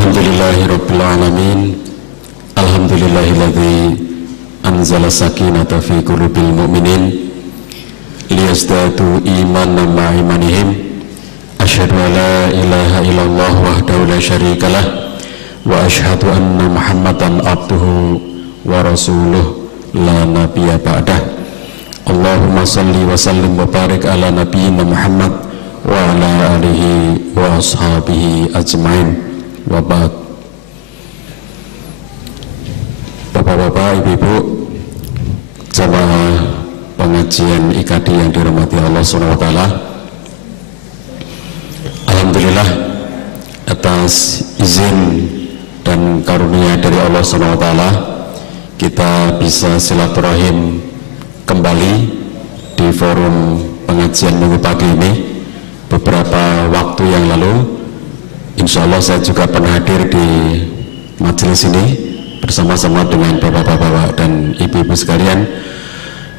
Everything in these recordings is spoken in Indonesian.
Alhamdulillahirabbil alamin. Alhamdulillahilladzi anzala sakinata fi qulubil mu'minin liyazdadu imanan ma'a imanihim. Asyhadu an la ilaha illallah wahdahu la syarikalah wa asyhadu anna Muhammadan abduhu wa rasuluh la nabiyya ba'dah. Allahumma salli wa sallim wa barik ala nabiyyina Muhammad wa ala alihi wa ashabihi ajmain. Wa ba'd. Bapak-bapak, ibu-ibu, jamaah pengajian IKD yang dirahmati Allah SWT, alhamdulillah atas izin dan karunia dari Allah SWT kita bisa silaturahim kembali di forum pengajian minggu pagi ini. Beberapa waktu yang lalu insya Allah saya juga pernah hadir di majelis ini bersama-sama dengan bapak-bapak dan ibu-ibu sekalian.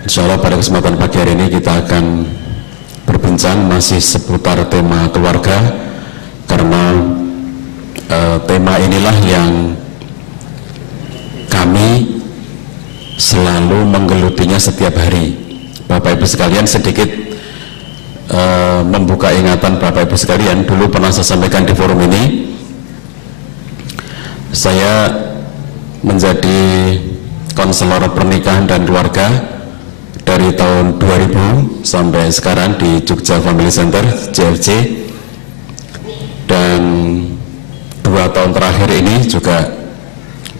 Insya Allah pada kesempatan pagi hari ini kita akan berbincang masih seputar tema keluarga, karena tema inilah yang kami selalu menggelutinya setiap hari. Bapak ibu sekalian, sedikit membuka ingatan Bapak ibu sekalian, dulu pernah saya sampaikan di forum ini, saya menjadi konselor pernikahan dan keluarga dari tahun 2000 sampai sekarang di Jogja Family Center JFC, dan 2 tahun terakhir ini juga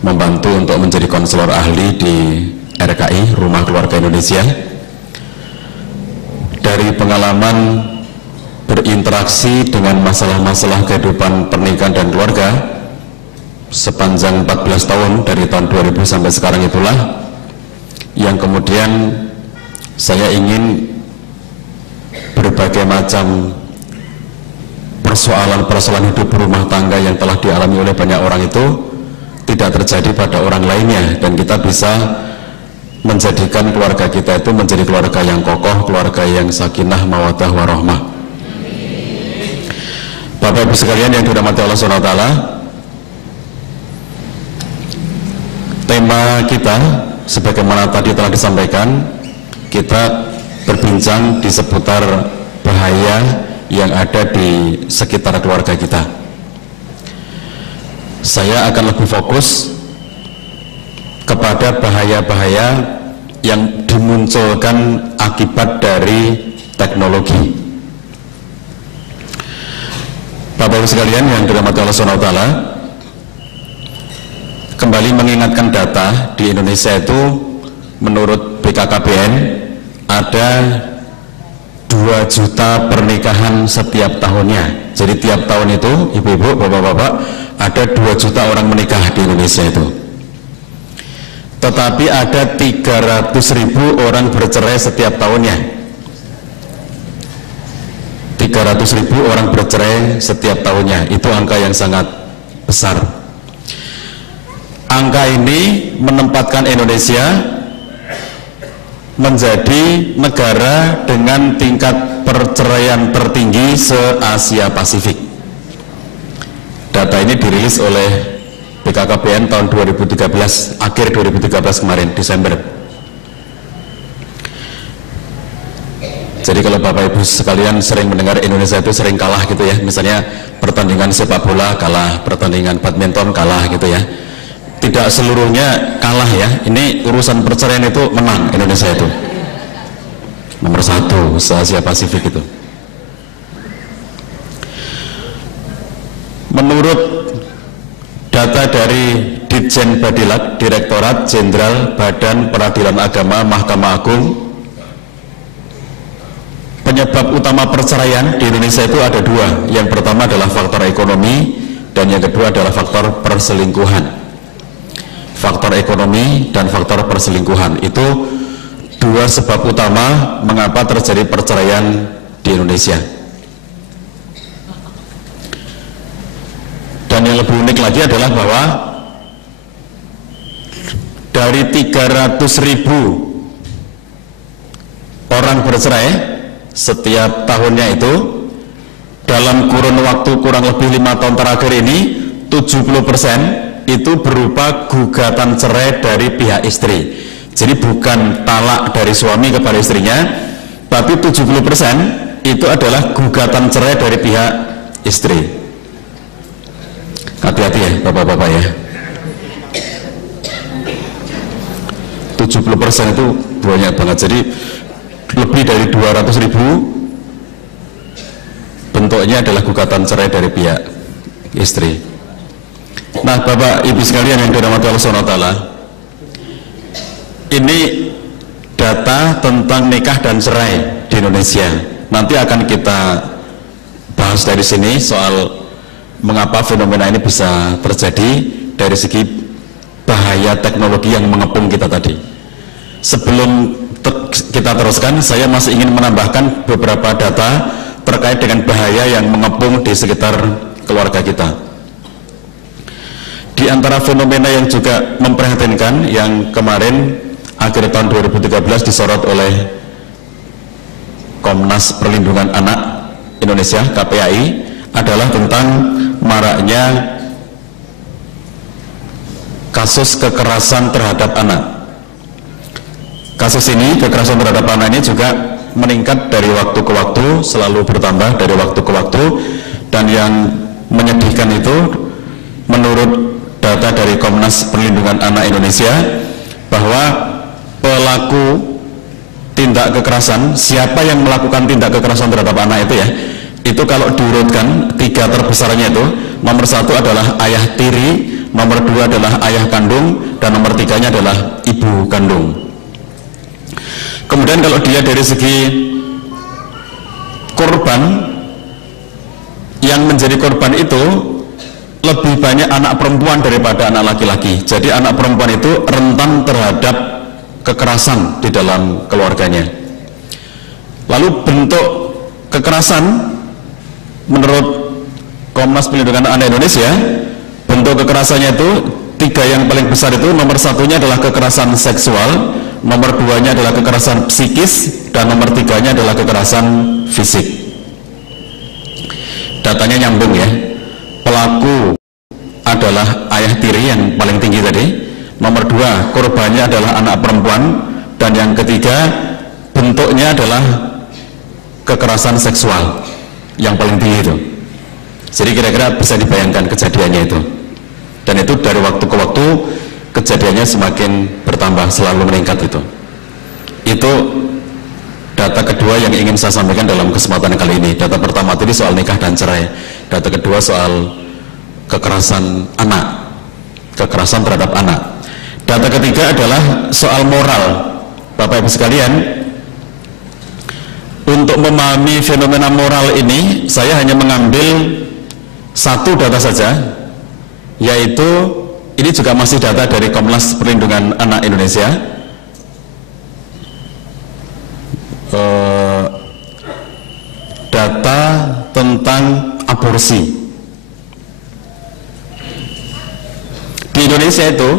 membantu untuk menjadi konselor ahli di RKI Rumah Keluarga Indonesia. Dari pengalaman berinteraksi dengan masalah-masalah kehidupan pernikahan dan keluarga sepanjang 14 tahun dari tahun 2000 sampai sekarang, itulah yang kemudian saya ingin berbagai macam persoalan-persoalan hidup berumah tangga yang telah dialami oleh banyak orang itu tidak terjadi pada orang lainnya, dan kita bisa menjadikan keluarga kita itu menjadi keluarga yang kokoh, keluarga yang sakinah, mawaddah, warahmah. Bapak ibu sekalian yang dirahmati Allah SWT, tema kita sebagaimana tadi telah disampaikan, kita berbincang di seputar bahaya yang ada di sekitar keluarga kita. Saya akan lebih fokus kepada bahaya-bahaya yang dimunculkan akibat dari teknologi. Bapak ibu sekalian yang dirahmati Allah SWT, kembali mengingatkan data di Indonesia itu, menurut BKKBN ada 2 juta pernikahan setiap tahunnya. Jadi tiap tahun itu, ibu-ibu, bapak-bapak, ada 2 juta orang menikah di Indonesia itu. Tetapi ada 300.000 orang bercerai setiap tahunnya. 300.000 orang bercerai setiap tahunnya, itu angka yang sangat besar. Angka ini menempatkan Indonesia menjadi negara dengan tingkat perceraian tertinggi se-Asia Pasifik. Data ini dirilis oleh BKKBN tahun 2013, akhir 2013 kemarin, Desember. Jadi kalau Bapak Ibu sekalian sering mendengar Indonesia itu sering kalah gitu ya, misalnya pertandingan sepak bola kalah, pertandingan badminton kalah gitu ya. Tidak seluruhnya kalah ya, ini urusan perceraian itu menang Indonesia itu. Nomor 1 se-Asia Pasifik itu. Menurut data dari Ditjen Badilak, Direktorat Jenderal Badan Peradilan Agama Mahkamah Agung, penyebab utama perceraian di Indonesia itu ada 2. Yang pertama adalah faktor ekonomi, dan yang kedua adalah faktor perselingkuhan. Faktor ekonomi dan faktor perselingkuhan itu 2 sebab utama mengapa terjadi perceraian di Indonesia. Dan yang lebih unik lagi adalah bahwa dari 300.000 orang bercerai setiap tahunnya itu, dalam kurun waktu kurang lebih 5 tahun terakhir ini 70% itu berupa gugatan cerai dari pihak istri. Jadi bukan talak dari suami kepada istrinya, tapi 70% itu adalah gugatan cerai dari pihak istri. Hati-hati ya bapak-bapak ya. 70% itu banyak banget. Jadi lebih dari 200.000 bentuknya adalah gugatan cerai dari pihak istri. Nah, Bapak Ibu sekalian yang dirahmati Allah SWT, ini data tentang nikah dan cerai di Indonesia. Nanti akan kita bahas dari sini soal mengapa fenomena ini bisa terjadi dari segi bahaya teknologi yang mengepung kita tadi. Sebelum kita teruskan, saya masih ingin menambahkan beberapa data terkait dengan bahaya yang mengepung di sekitar keluarga kita. Di antara fenomena yang juga memprihatinkan yang kemarin akhir tahun 2013 disorot oleh Komnas Perlindungan Anak Indonesia KPAI adalah tentang maraknya kasus kekerasan terhadap anak. Kasus ini, kekerasan terhadap anak ini juga meningkat dari waktu ke waktu, selalu bertambah dari waktu ke waktu, dan yang menyedihkan itu menurut data dari Komnas Perlindungan Anak Indonesia bahwa pelaku tindak kekerasan, siapa yang melakukan tindak kekerasan terhadap anak itu ya, itu kalau diurutkan 3 terbesarnya itu, nomor 1 adalah ayah tiri, nomor 2 adalah ayah kandung, dan nomor 3-nya adalah ibu kandung. Kemudian kalau dia dari segi korban, yang menjadi korban itu lebih banyak anak perempuan daripada anak laki-laki. Jadi anak perempuan itu rentan terhadap kekerasan di dalam keluarganya. Lalu bentuk kekerasan menurut Komnas Perlindungan Anak Indonesia, bentuk kekerasannya itu 3 yang paling besar itu, nomor 1-nya adalah kekerasan seksual, nomor 2-nya adalah kekerasan psikis, dan nomor 3-nya adalah kekerasan fisik. Datanya nyambung ya. Pelaku adalah ayah tiri yang paling tinggi tadi, nomor 2 korbannya adalah anak perempuan, dan yang ketiga bentuknya adalah kekerasan seksual yang paling tinggi itu. Jadi kira-kira bisa dibayangkan kejadiannya itu, dan itu dari waktu ke waktu kejadiannya semakin bertambah, selalu meningkat itu. Itu data kedua yang ingin saya sampaikan dalam kesempatan kali ini. Data pertama tadi soal nikah dan cerai, data kedua soal kekerasan anak, kekerasan terhadap anak. Data ketiga adalah soal moral. Bapak Ibu sekalian, untuk memahami fenomena moral ini, saya hanya mengambil 1 data saja, yaitu ini juga masih data dari Komnas Perlindungan Anak Indonesia. Data tentang aborsi di Indonesia itu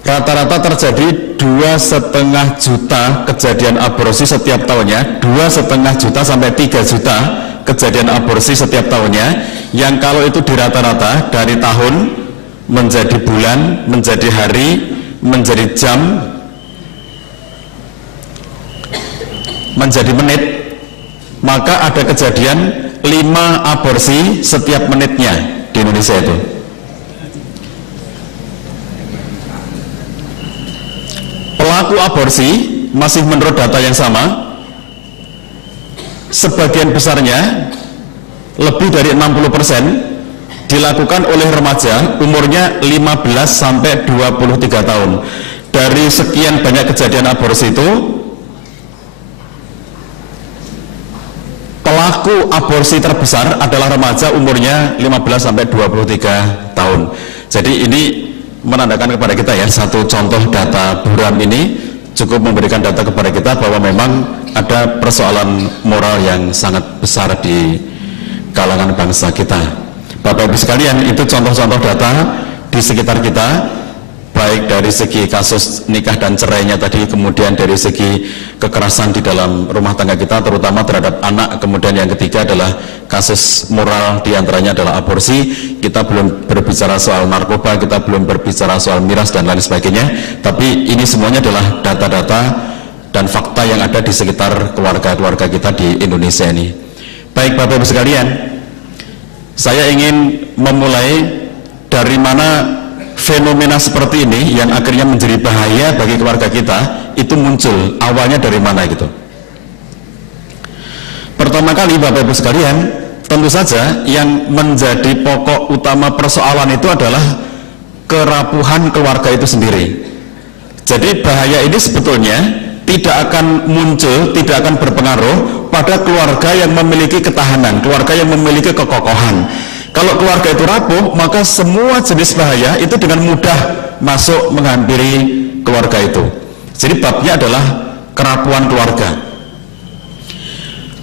rata-rata terjadi 2,5 juta kejadian aborsi setiap tahunnya, 2,5 juta sampai 3 juta kejadian aborsi setiap tahunnya, yang kalau itu dirata-rata dari tahun menjadi bulan, menjadi hari, menjadi jam, menjadi menit, maka ada kejadian 5 aborsi setiap menitnya di Indonesia itu. Pelaku aborsi masih menurut data yang sama, sebagian besarnya lebih dari 60% dilakukan oleh remaja umurnya 15 sampai 23 tahun. Dari sekian banyak kejadian aborsi itu, pelaku aborsi terbesar adalah remaja umurnya 15 sampai 23 tahun. Jadi ini menandakan kepada kita ya, satu contoh data buram ini cukup memberikan data kepada kita bahwa memang ada persoalan moral yang sangat besar di kalangan bangsa kita. Bapak Ibu sekalian, itu contoh-contoh data di sekitar kita, baik dari segi kasus nikah dan cerainya tadi, kemudian dari segi kekerasan di dalam rumah tangga kita, terutama terhadap anak, kemudian yang ketiga adalah kasus moral, diantaranya adalah aborsi. Kita belum berbicara soal narkoba, kita belum berbicara soal miras dan lain sebagainya, tapi ini semuanya adalah data-data dan fakta yang ada di sekitar keluarga-keluarga kita di Indonesia ini. Baik Bapak Ibu sekalian, saya ingin memulai dari mana fenomena seperti ini yang akhirnya menjadi bahaya bagi keluarga kita itu muncul, awalnya dari mana gitu. Pertama kali Bapak Ibu sekalian, tentu saja yang menjadi pokok utama persoalan itu adalah kerapuhan keluarga itu sendiri. Jadi bahaya ini sebetulnya tidak akan muncul, tidak akan berpengaruh pada keluarga yang memiliki ketahanan, keluarga yang memiliki kekokohan. Kalau keluarga itu rapuh, maka semua jenis bahaya itu dengan mudah masuk menghampiri keluarga itu. Jadi babnya adalah kerapuhan keluarga.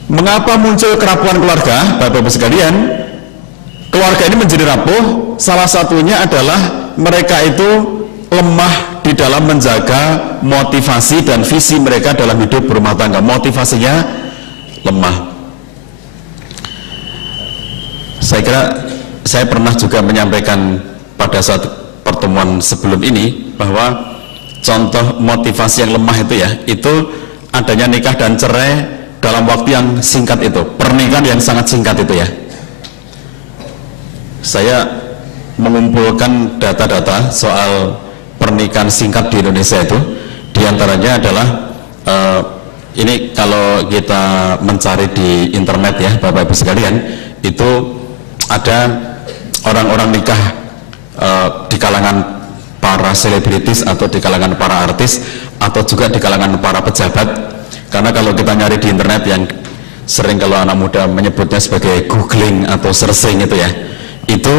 Mengapa muncul kerapuhan keluarga, Bapak-Ibu sekalian? Keluarga ini menjadi rapuh, salah satunya adalah mereka itu lemah di dalam menjaga motivasi dan visi mereka dalam hidup berumah tangga. Motivasinya lemah. Saya kira saya pernah juga menyampaikan pada saat pertemuan sebelum ini bahwa contoh motivasi yang lemah itu ya, itu adanya nikah dan cerai dalam waktu yang singkat itu, pernikahan yang sangat singkat itu ya. Saya mengumpulkan data-data soal pernikahan singkat di Indonesia itu, diantaranya adalah ini kalau kita mencari di internet ya Bapak Ibu sekalian, itu ada orang-orang nikah di kalangan para selebritis atau di kalangan para artis atau juga di kalangan para pejabat. Karena kalau kita nyari di internet yang sering kalau anak muda menyebutnya sebagai googling atau searching itu ya, itu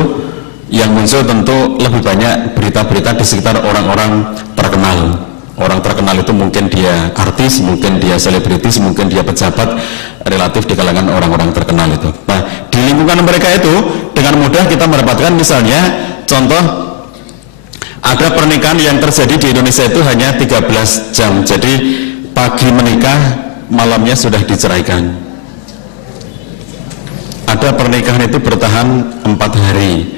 yang muncul tentu lebih banyak berita-berita di sekitar orang-orang terkenal. Orang terkenal itu mungkin dia artis, mungkin dia selebritis, mungkin dia pejabat, relatif di kalangan orang-orang terkenal itu. Nah, di lingkungan mereka itu dengan mudah kita mendapatkan misalnya contoh ada pernikahan yang terjadi di Indonesia itu hanya 13 jam. Jadi pagi menikah, malamnya sudah diceraikan. Ada pernikahan itu bertahan 4 hari.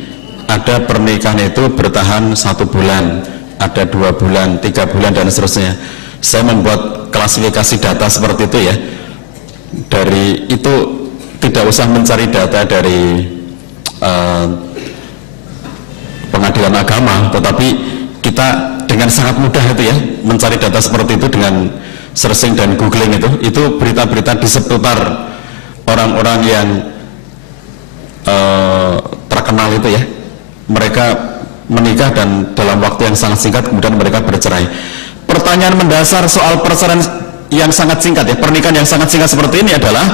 Ada pernikahan itu bertahan 1 bulan. Ada 2 bulan, 3 bulan dan seterusnya. Saya membuat klasifikasi data seperti itu ya. Dari itu tidak usah mencari data dari pengadilan agama, tetapi kita dengan sangat mudah itu ya mencari data seperti itu dengan searching dan googling itu berita-berita di seputar orang-orang yang terkenal itu ya. Mereka menikah dan dalam waktu yang sangat singkat kemudian mereka bercerai. Pertanyaan mendasar soal perceraian yang sangat singkat ya, pernikahan yang sangat singkat seperti ini adalah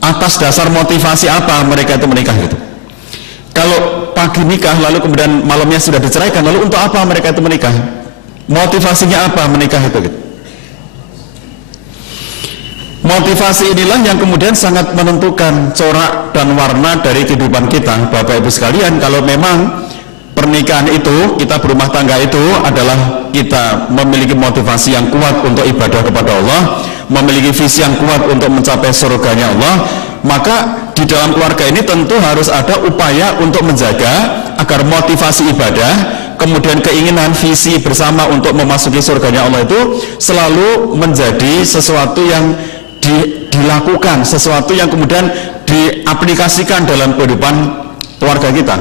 atas dasar motivasi apa mereka itu menikah gitu. Kalau pagi nikah lalu kemudian malamnya sudah diceraikan, lalu untuk apa mereka itu menikah? Motivasinya apa menikah itu gitu. Motivasi inilah yang kemudian sangat menentukan corak dan warna dari kehidupan kita Bapak Ibu sekalian. Kalau memang pernikahan itu, kita berumah tangga itu adalah kita memiliki motivasi yang kuat untuk ibadah kepada Allah, memiliki visi yang kuat untuk mencapai surganya Allah, maka di dalam keluarga ini tentu harus ada upaya untuk menjaga agar motivasi ibadah, kemudian keinginan visi bersama untuk memasuki surganya Allah itu selalu menjadi sesuatu yang dilakukan, sesuatu yang kemudian diaplikasikan dalam kehidupan keluarga kita.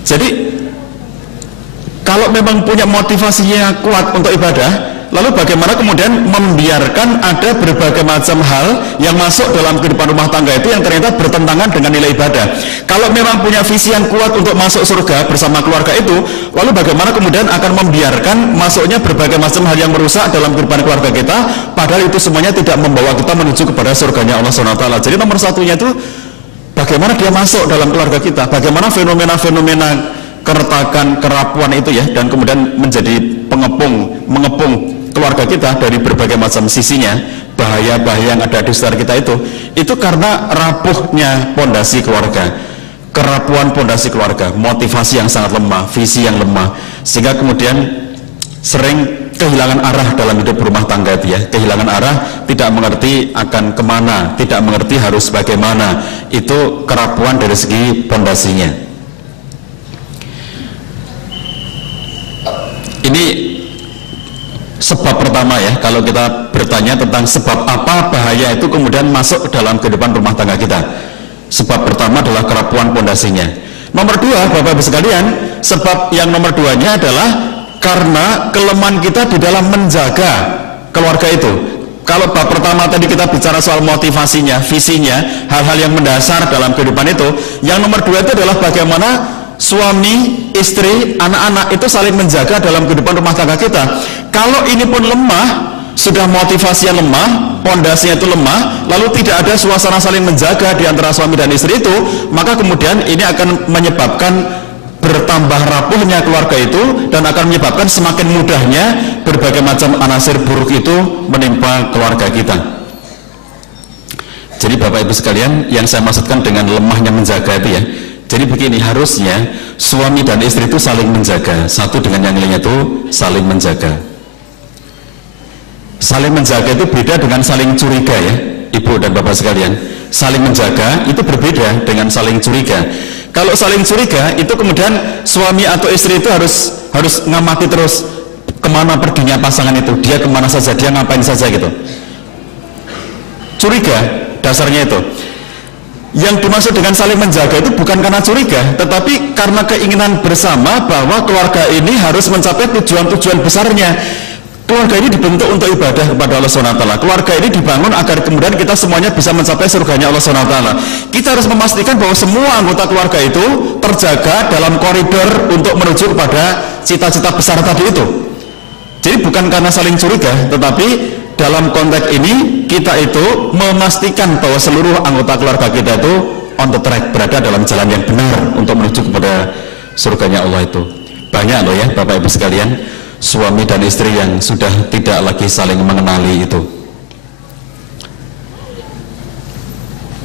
Jadi kalau memang punya motivasinya kuat untuk ibadah, lalu bagaimana kemudian membiarkan ada berbagai macam hal yang masuk dalam kehidupan rumah tangga itu yang ternyata bertentangan dengan nilai ibadah. Kalau memang punya visi yang kuat untuk masuk surga bersama keluarga itu, lalu bagaimana kemudian akan membiarkan masuknya berbagai macam hal yang merusak dalam kehidupan keluarga kita, padahal itu semuanya tidak membawa kita menuju kepada surganya Allah SWT. Jadi nomor satunya itu bagaimana dia masuk dalam keluarga kita, bagaimana fenomena-fenomena keretakan, kerapuan itu ya, dan kemudian menjadi mengepung keluarga kita dari berbagai macam sisinya, bahaya-bahaya yang ada di sekitar kita itu karena rapuhnya pondasi keluarga. kerapuan pondasi keluarga, motivasi yang sangat lemah, visi yang lemah, sehingga kemudian sering kehilangan arah dalam hidup berumah tangga itu ya, kehilangan arah, tidak mengerti akan kemana, tidak mengerti harus bagaimana. Itu kerapuan dari segi pondasinya. Ini sebab pertama ya, kalau kita bertanya tentang sebab apa bahaya itu kemudian masuk dalam kehidupan rumah tangga kita. Sebab pertama adalah kerapuan pondasinya. Nomor dua, Bapak Ibu sekalian, sebab yang nomor duanya adalah karena kelemahan kita di dalam menjaga keluarga itu. Kalau bab pertama tadi kita bicara soal motivasinya, visinya, hal-hal yang mendasar dalam kehidupan itu, yang nomor dua itu adalah bagaimana suami, istri, anak-anak itu saling menjaga dalam kehidupan rumah tangga kita. Kalau ini pun lemah, sudah motivasinya lemah, pondasinya itu lemah, lalu tidak ada suasana saling menjaga di antara suami dan istri itu, maka kemudian ini akan menyebabkan bertambah rapuhnya keluarga itu dan akan menyebabkan semakin mudahnya berbagai macam anasir buruk itu menimpa keluarga kita. Jadi Bapak Ibu sekalian, yang saya maksudkan dengan lemahnya menjaga itu ya, jadi begini, harusnya suami dan istri itu saling menjaga, satu dengan yang lainnya itu saling menjaga. Saling menjaga itu beda dengan saling curiga ya, Ibu dan Bapak sekalian. Saling menjaga itu berbeda dengan saling curiga. Kalau saling curiga itu kemudian suami atau istri itu harus ngamati terus kemana perginya pasangan itu, dia kemana saja, dia ngapain saja gitu. Curiga dasarnya itu. Yang dimaksud dengan saling menjaga itu bukan karena curiga, tetapi karena keinginan bersama bahwa keluarga ini harus mencapai tujuan-tujuan besarnya. Keluarga ini dibentuk untuk ibadah kepada Allah SWT. Keluarga ini dibangun agar kemudian kita semuanya bisa mencapai surganya Allah SWT. Kita harus memastikan bahwa semua anggota keluarga itu terjaga dalam koridor untuk menuju kepada cita-cita besar tadi itu. Jadi bukan karena saling curiga, tetapi dalam konteks ini kita itu memastikan bahwa seluruh anggota keluarga kita itu on the track, berada dalam jalan yang benar untuk menuju kepada surganya Allah itu. Banyak loh ya Bapak Ibu sekalian, suami dan istri yang sudah tidak lagi saling mengenali itu.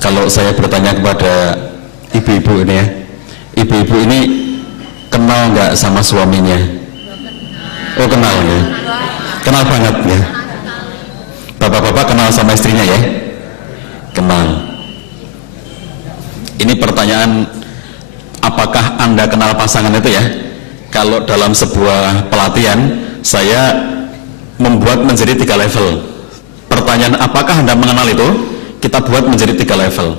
Kalau saya bertanya kepada ibu-ibu ini ya, ibu-ibu ini kenal nggak sama suaminya? Oh kenal ya, kenal banget ya. Bapak-bapak kenal sama istrinya ya? Kenal. Ini pertanyaan, apakah Anda kenal pasangan itu ya? Kalau dalam sebuah pelatihan saya membuat menjadi 3 level. Pertanyaan apakah Anda mengenal itu, kita buat menjadi 3 level.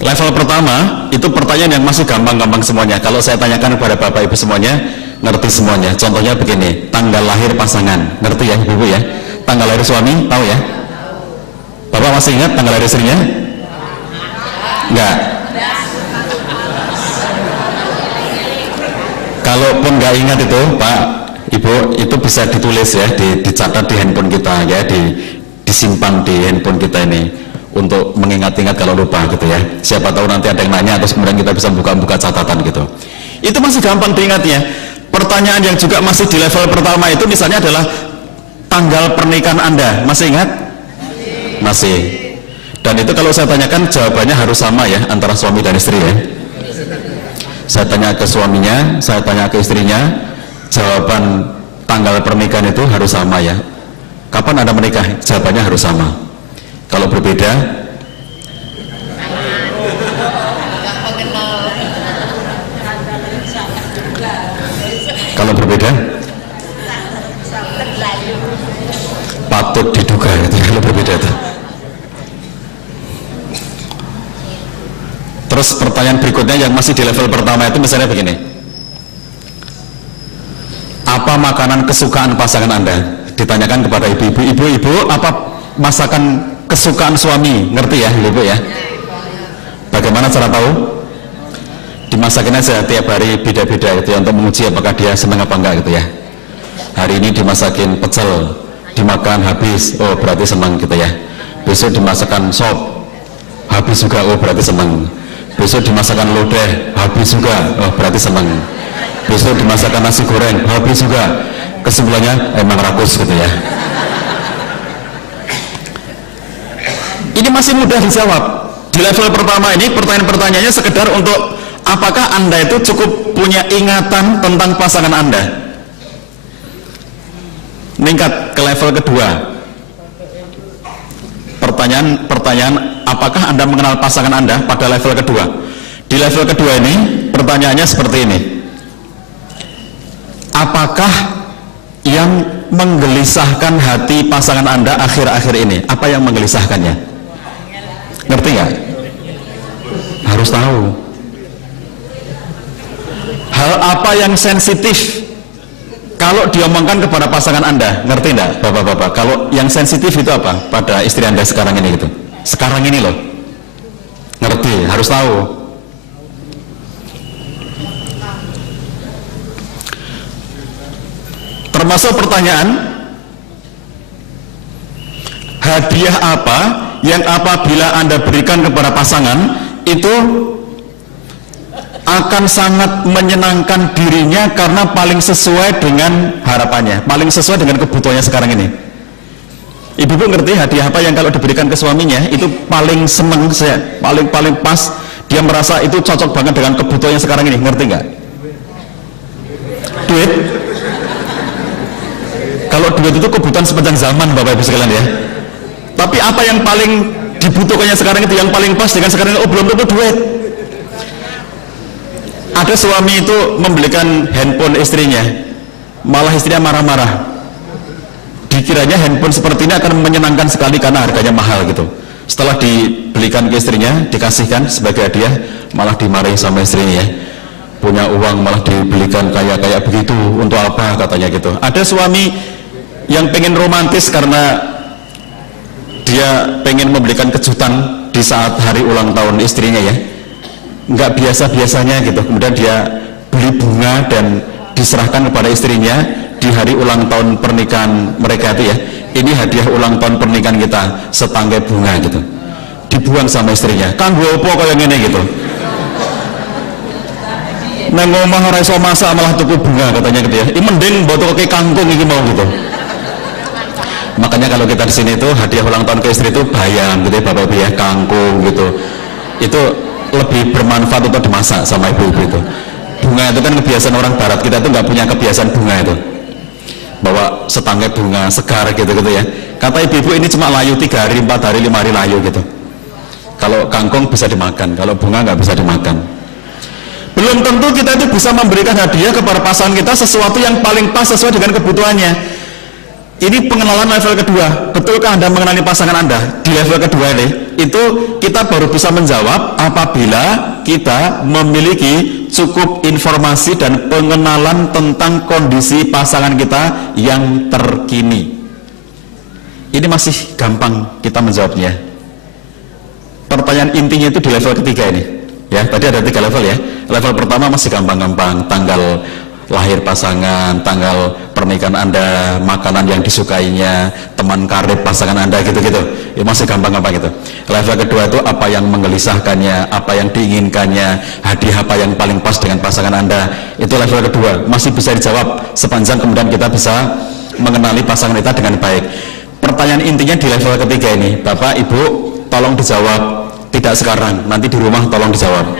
Level pertama itu pertanyaan yang masih gampang-gampang semuanya. Kalau saya tanyakan kepada Bapak Ibu semuanya ngerti semuanya. Contohnya begini, tanggal lahir pasangan, ngerti ya Ibu ya? Tanggal lahir suami tahu ya? Bapak masih ingat tanggal lahir istrinya? Enggak. Kalaupun nggak ingat itu Pak Ibu, itu bisa ditulis ya, dicatat di handphone kita ya, disimpan di handphone kita ini untuk mengingat-ingat kalau lupa gitu ya. Siapa tahu nanti ada yang nanya terus kemudian kita bisa buka-buka catatan gitu. Itu masih gampang diingatnya. Pertanyaan yang juga masih di level pertama itu misalnya adalah tanggal pernikahan Anda, masih ingat? Masih. Dan itu kalau saya tanyakan jawabannya harus sama ya antara suami dan istri ya. Saya tanya ke suaminya, saya tanya ke istrinya, jawaban tanggal pernikahan itu harus sama ya. Kapan Anda menikah? Jawabannya harus sama. Kalau berbeda, kalau berbeda, patut diduga gitu, kalau berbeda itu. Terus pertanyaan berikutnya yang masih di level pertama itu misalnya begini, apa makanan kesukaan pasangan Anda? Ditanyakan kepada ibu-ibu, ibu-ibu apa masakan kesukaan suami? Ngerti ya ibu ya? Bagaimana cara tahu? Dimasakin aja tiap hari beda-beda gitu ya, untuk menguji apakah dia senang apa enggak gitu ya. Hari ini dimasakin pecel, dimakan habis, oh berarti senang gitu ya. Besok dimasakan sop, habis juga, oh berarti senang. Besok dimasakan lodeh, habis juga, oh berarti senang. Besok dimasakan nasi goreng, habis juga. Kesimpulannya emang rakus gitu ya. Ini masih mudah dijawab. Di level pertama ini pertanyaan-pertanyaannya sekedar untuk apakah Anda itu cukup punya ingatan tentang pasangan Anda. Meningkat ke level kedua. Pertanyaan apakah Anda mengenal pasangan Anda pada level kedua. Di level kedua ini pertanyaannya seperti ini. Apakah yang menggelisahkan hati pasangan Anda akhir-akhir ini? Apa yang menggelisahkannya? Ngerti nggak? Harus tahu. Hal apa yang sensitif kalau diomongkan kepada pasangan Anda? Ngerti nggak, bapak-bapak? Kalau yang sensitif itu apa pada istri Anda sekarang ini gitu? Sekarang ini loh. Ngerti, harus tahu. Termasuk pertanyaan, hadiah apa yang apabila Anda berikan kepada pasangan itu akan sangat menyenangkan dirinya karena paling sesuai dengan harapannya, paling sesuai dengan kebutuhannya sekarang ini. Ibu-ibu ngerti hadiah apa yang kalau diberikan ke suaminya itu paling seneng, paling pas, dia merasa itu cocok banget dengan kebutuhannya sekarang ini, ngerti nggak? Duit. Kalau duit itu kebutuhan sepanjang zaman, Bapak Ibu sekalian ya. Tapi apa yang paling dibutuhkannya sekarang itu, yang paling pas dengan sekarang ini? Oh, belum tentu duit. Ada suami itu membelikan handphone istrinya, malah istrinya marah-marah. Dikiranya handphone seperti ini akan menyenangkan sekali karena harganya mahal gitu. Setelah dibelikan ke istrinya, dikasihkan sebagai hadiah, malah dimarahi sama istrinya ya. Punya uang malah dibelikan kayak begitu, untuk apa katanya gitu. Ada suami yang pengen romantis karena dia pengen memberikan kejutan di saat hari ulang tahun istrinya ya, nggak biasa-biasanya gitu. Kemudian dia beli bunga dan diserahkan kepada istrinya di hari ulang tahun pernikahan mereka itu ya. Ini hadiah ulang tahun pernikahan kita, setangkai bunga gitu. Dibuang sama istrinya. Kanggo opo kaya ngene gitu. Nang omah ora iso masak malah tuku bunga katanya gitu ya. Ini mending mbok tuku kangkung iki mau gitu. Makanya kalau kita di sini itu hadiah ulang tahun ke istri itu bayam gitu ya, Bapak Ibu ya, kangkung gitu. Itu lebih bermanfaat untuk dimasak sama ibu-ibu itu. Bunga itu kan kebiasaan orang barat, kita itu nggak punya kebiasaan bunga itu. Bawa setangkai bunga segar gitu-gitu ya. Kata ibu-ibu ini cuma layu 3 hari, 4 hari, 5 hari layu gitu. Kalau kangkung bisa dimakan, kalau bunga nggak bisa dimakan. Belum tentu kita itu bisa memberikan hadiah kepada pasangan kita sesuatu yang paling pas sesuai dengan kebutuhannya. Ini pengenalan level kedua. Betulkah Anda mengenali pasangan Anda? Di level kedua ini, itu kita baru bisa menjawab apabila kita memiliki cukup informasi dan pengenalan tentang kondisi pasangan kita yang terkini. Ini masih gampang kita menjawabnya. Pertanyaan intinya itu di level ketiga ini. Ya, tadi ada 3 level ya. Level pertama masih gampang-gampang, tanggal lahir pasangan, tanggal pernikahan Anda, makanan yang disukainya, teman karib pasangan Anda gitu-gitu. Ya, masih gampang-gampang gitu. Level kedua itu apa yang menggelisahkannya, apa yang diinginkannya, hadiah apa yang paling pas dengan pasangan Anda. Itu level kedua, masih bisa dijawab sepanjang kemudian kita bisa mengenali pasangan kita dengan baik. Pertanyaan intinya di level ketiga ini, Bapak Ibu tolong dijawab, tidak sekarang, nanti di rumah tolong dijawab.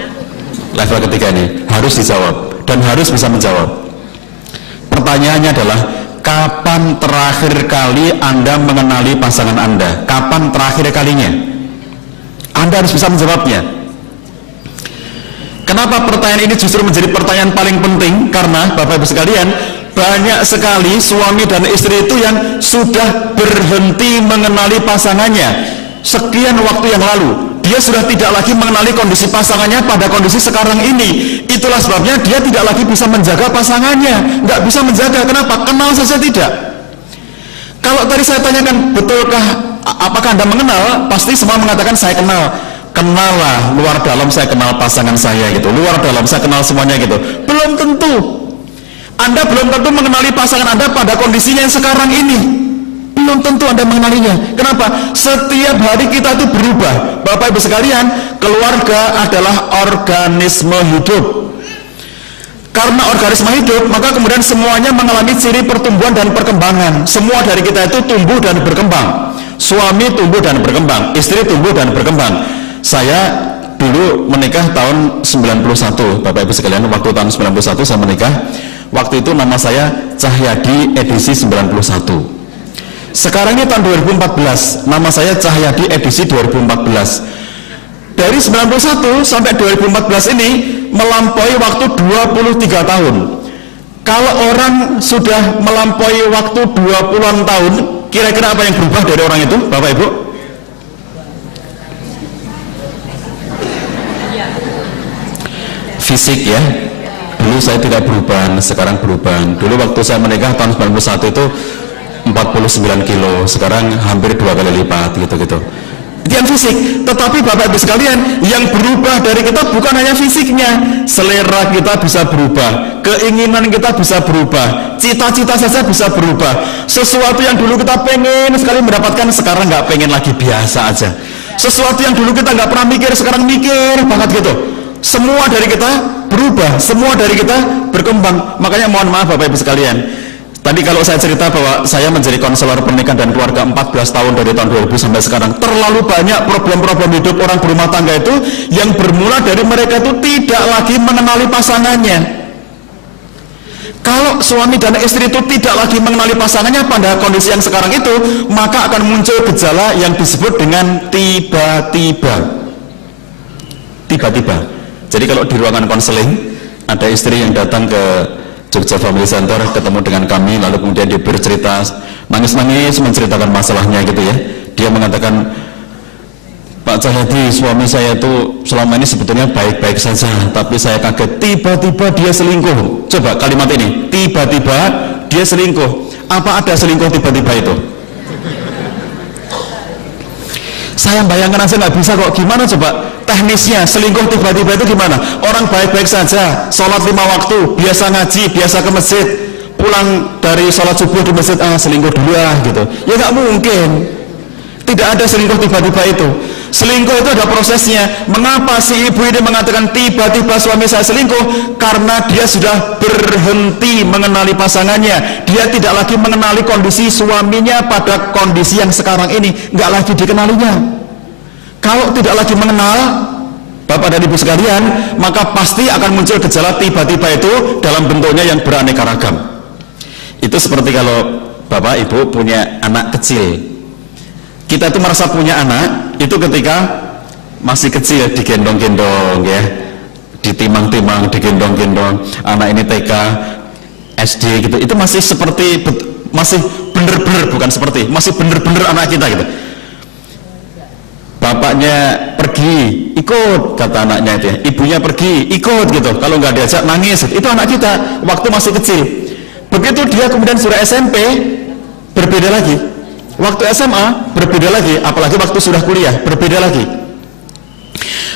Level ketiga ini harus dijawab dan harus bisa menjawab. Pertanyaannya adalah, kapan terakhir kali Anda mengenali pasangan Anda? Kapan terakhir kalinya? Anda harus bisa menjawabnya. Kenapa pertanyaan ini justru menjadi pertanyaan paling penting? Karena Bapak Ibu sekalian, banyak sekali suami dan istri itu yang sudah berhenti mengenali pasangannya sekian waktu yang lalu. Dia sudah tidak lagi mengenali kondisi pasangannya pada kondisi sekarang ini. Itulah sebabnya dia tidak lagi bisa menjaga pasangannya. Nggak bisa menjaga, kenapa? Kenal saja tidak. Kalau tadi saya tanyakan, betulkah, apakah Anda mengenal? Pasti semua mengatakan saya kenal. Kenal lah, luar dalam saya kenal pasangan saya gitu. Luar dalam saya kenal semuanya gitu. Belum tentu. Anda belum tentu mengenali pasangan Anda pada kondisinya yang sekarang ini. Belum tentu Anda mengenalinya. Kenapa? Setiap hari kita itu berubah. Bapak Ibu sekalian, keluarga adalah organisme hidup. Karena organisme hidup, maka kemudian semuanya mengalami ciri pertumbuhan dan perkembangan. Semua dari kita itu tumbuh dan berkembang. Suami tumbuh dan berkembang, istri tumbuh dan berkembang. Saya dulu menikah tahun 91, Bapak Ibu sekalian. Waktu tahun 91 saya menikah. Waktu itu nama saya Cahyadi edisi 91. Sekarang ini tahun 2014, nama saya Cahyadi edisi 2014. Dari 91 sampai 2014 ini melampaui waktu 23 tahun. Kalau orang sudah melampaui waktu 20-an tahun, kira-kira apa yang berubah dari orang itu, Bapak Ibu? Fisik ya. Dulu saya tidak berubah, sekarang berubah. Dulu waktu saya menikah tahun 91 itu 49 kilo, sekarang hampir 2 kali lipat gitu-gitu. Itu yang fisik. Tetapi Bapak Ibu sekalian, yang berubah dari kita bukan hanya fisiknya, selera kita bisa berubah, keinginan kita bisa berubah, cita-cita saja bisa berubah. Sesuatu yang dulu kita pengen sekali mendapatkan, sekarang nggak pengen lagi, biasa aja. Sesuatu yang dulu kita nggak pernah mikir, sekarang mikir banget gitu. Semua dari kita berubah, semua dari kita berkembang. Makanya mohon maaf Bapak Ibu sekalian, tadi kalau saya cerita bahwa saya menjadi konselor pernikahan dan keluarga 14 tahun dari tahun 2000 sampai sekarang, terlalu banyak problem-problem hidup orang berumah tangga itu yang bermula dari mereka itu tidak lagi mengenali pasangannya. Kalau suami dan istri itu tidak lagi mengenali pasangannya pada kondisi yang sekarang itu, maka akan muncul gejala yang disebut dengan tiba-tiba. Tiba-tiba. Jadi kalau di ruangan konseling ada istri yang datang ke Jogja Family Center, ketemu dengan kami, lalu kemudian dia bercerita, nangis-nangis menceritakan masalahnya gitu ya. Dia mengatakan, Pak Cahyadi, suami saya itu selama ini sebetulnya baik-baik saja, tapi saya kaget, tiba-tiba dia selingkuh. Coba kalimat ini, tiba-tiba dia selingkuh. Apa ada selingkuh tiba-tiba itu? Saya bayangkan aja nggak bisa kok. Gimana coba teknisnya selingkuh tiba-tiba itu gimana? Orang baik-baik saja, sholat 5 waktu, biasa ngaji, biasa ke masjid, pulang dari sholat subuh di masjid, selingkuh dulu gitu. Ya nggak mungkin. Tidak ada selingkuh tiba-tiba itu. Selingkuh itu ada prosesnya. Mengapa si ibu ini mengatakan tiba-tiba suami saya selingkuh? Karena dia sudah berhenti mengenali pasangannya. Dia tidak lagi mengenali kondisi suaminya pada kondisi yang sekarang ini, nggak lagi dikenalinya. Kalau tidak lagi mengenal, Bapak dan Ibu sekalian, maka pasti akan muncul gejala tiba-tiba itu dalam bentuknya yang beraneka ragam. Itu seperti kalau Bapak Ibu punya anak kecil. Kita itu merasa punya anak itu ketika masih kecil, digendong-gendong ya, ditimang-timang, digendong-gendong. Anak ini TK, SD gitu, itu masih seperti, masih bener-bener, bukan seperti, masih bener-bener anak kita gitu. Bapaknya pergi, ikut, kata anaknya itu ya. Ibunya pergi, ikut gitu. Kalau nggak diajak nangis, itu anak kita waktu masih kecil. Begitu dia kemudian sudah SMP, berbeda lagi. Waktu SMA berbeda lagi, apalagi waktu sudah kuliah berbeda lagi.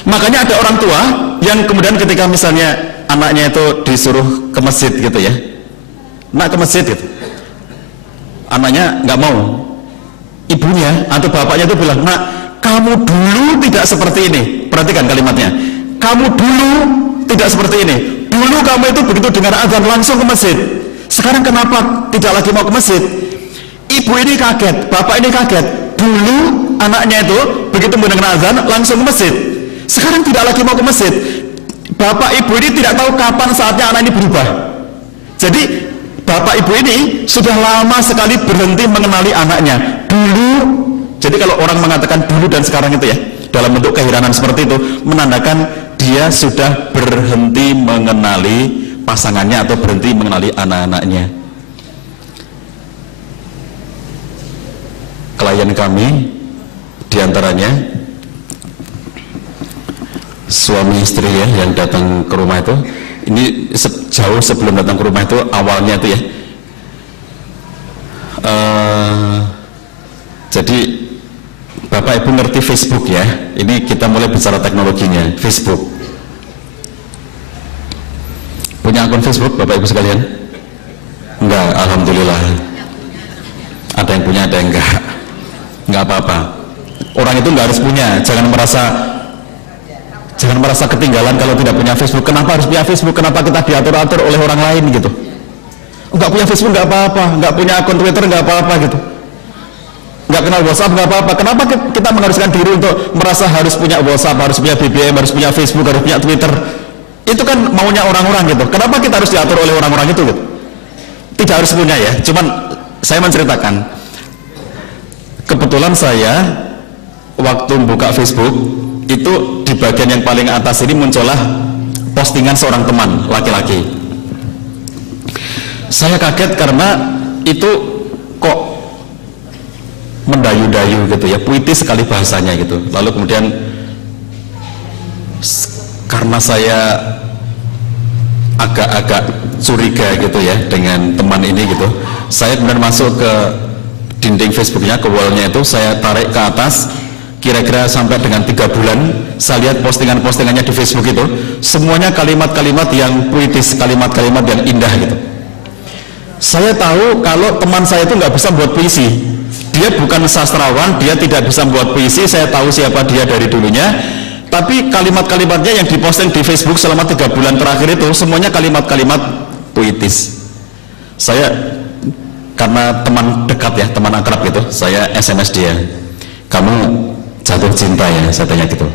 Makanya ada orang tua yang kemudian ketika misalnya anaknya itu disuruh ke masjid gitu ya, nak ke masjid gitu, anaknya nggak mau, ibunya atau bapaknya itu bilang, nak kamu dulu tidak seperti ini. Perhatikan kalimatnya, kamu dulu tidak seperti ini. Dulu kamu itu begitu dengar azan langsung ke masjid. Sekarang kenapa tidak lagi mau ke masjid? Ibu ini kaget, bapak ini kaget. Dulu anaknya itu begitu mendengar azan langsung ke masjid. Sekarang tidak lagi mau ke masjid. Bapak ibu ini tidak tahu kapan saatnya anak ini berubah. Jadi bapak ibu ini sudah lama sekali berhenti mengenali anaknya. Dulu, jadi kalau orang mengatakan dulu dan sekarang itu ya, dalam bentuk keheranan seperti itu, menandakan dia sudah berhenti mengenali pasangannya atau berhenti mengenali anak-anaknya. Klien kami diantaranya suami istri ya yang datang ke rumah itu, ini jauh sebelum datang ke rumah itu awalnya itu ya, jadi Bapak Ibu ngerti Facebook ya, ini kita mulai bicara teknologinya. Facebook, punya akun Facebook Bapak Ibu sekalian? Enggak, alhamdulillah. Ada yang punya, ada yang enggak. Nggak apa-apa, orang itu nggak harus punya. Jangan merasa ketinggalan kalau tidak punya Facebook. Kenapa harus punya Facebook? Kenapa kita diatur-atur oleh orang lain gitu? Nggak punya Facebook nggak apa-apa, nggak punya akun Twitter nggak apa-apa gitu. nggak kenal WhatsApp nggak apa-apa. Kenapa kita mengharuskan diri untuk merasa harus punya WhatsApp, harus punya BBM, harus punya Facebook, harus punya Twitter? Itu kan maunya orang-orang gitu. Kenapa kita harus diatur oleh orang-orang itu gitu? Tidak harus punya ya. Cuman saya menceritakan, kebetulan saya waktu buka Facebook itu di bagian yang paling atas ini muncullah postingan seorang teman laki-laki. Saya kaget karena itu kok mendayu-dayu gitu ya, puitis sekali bahasanya gitu. Lalu kemudian karena saya agak-agak curiga gitu ya dengan teman ini gitu, saya kemudian masuk ke dinding Facebooknya, ke wallnya itu, saya tarik ke atas kira-kira sampai dengan 3 bulan. Saya lihat postingan-postingannya di Facebook itu semuanya kalimat-kalimat yang puitis, kalimat-kalimat yang indah gitu. Saya tahu kalau teman saya itu nggak bisa buat puisi, dia bukan sastrawan, dia tidak bisa buat puisi. Saya tahu siapa dia dari dulunya, tapi kalimat-kalimatnya yang diposting di Facebook selama 3 bulan terakhir itu semuanya kalimat-kalimat puitis. Saya karena teman dekat ya, teman akrab gitu, saya SMS dia, kamu jatuh cinta ya, saya tanya gitu.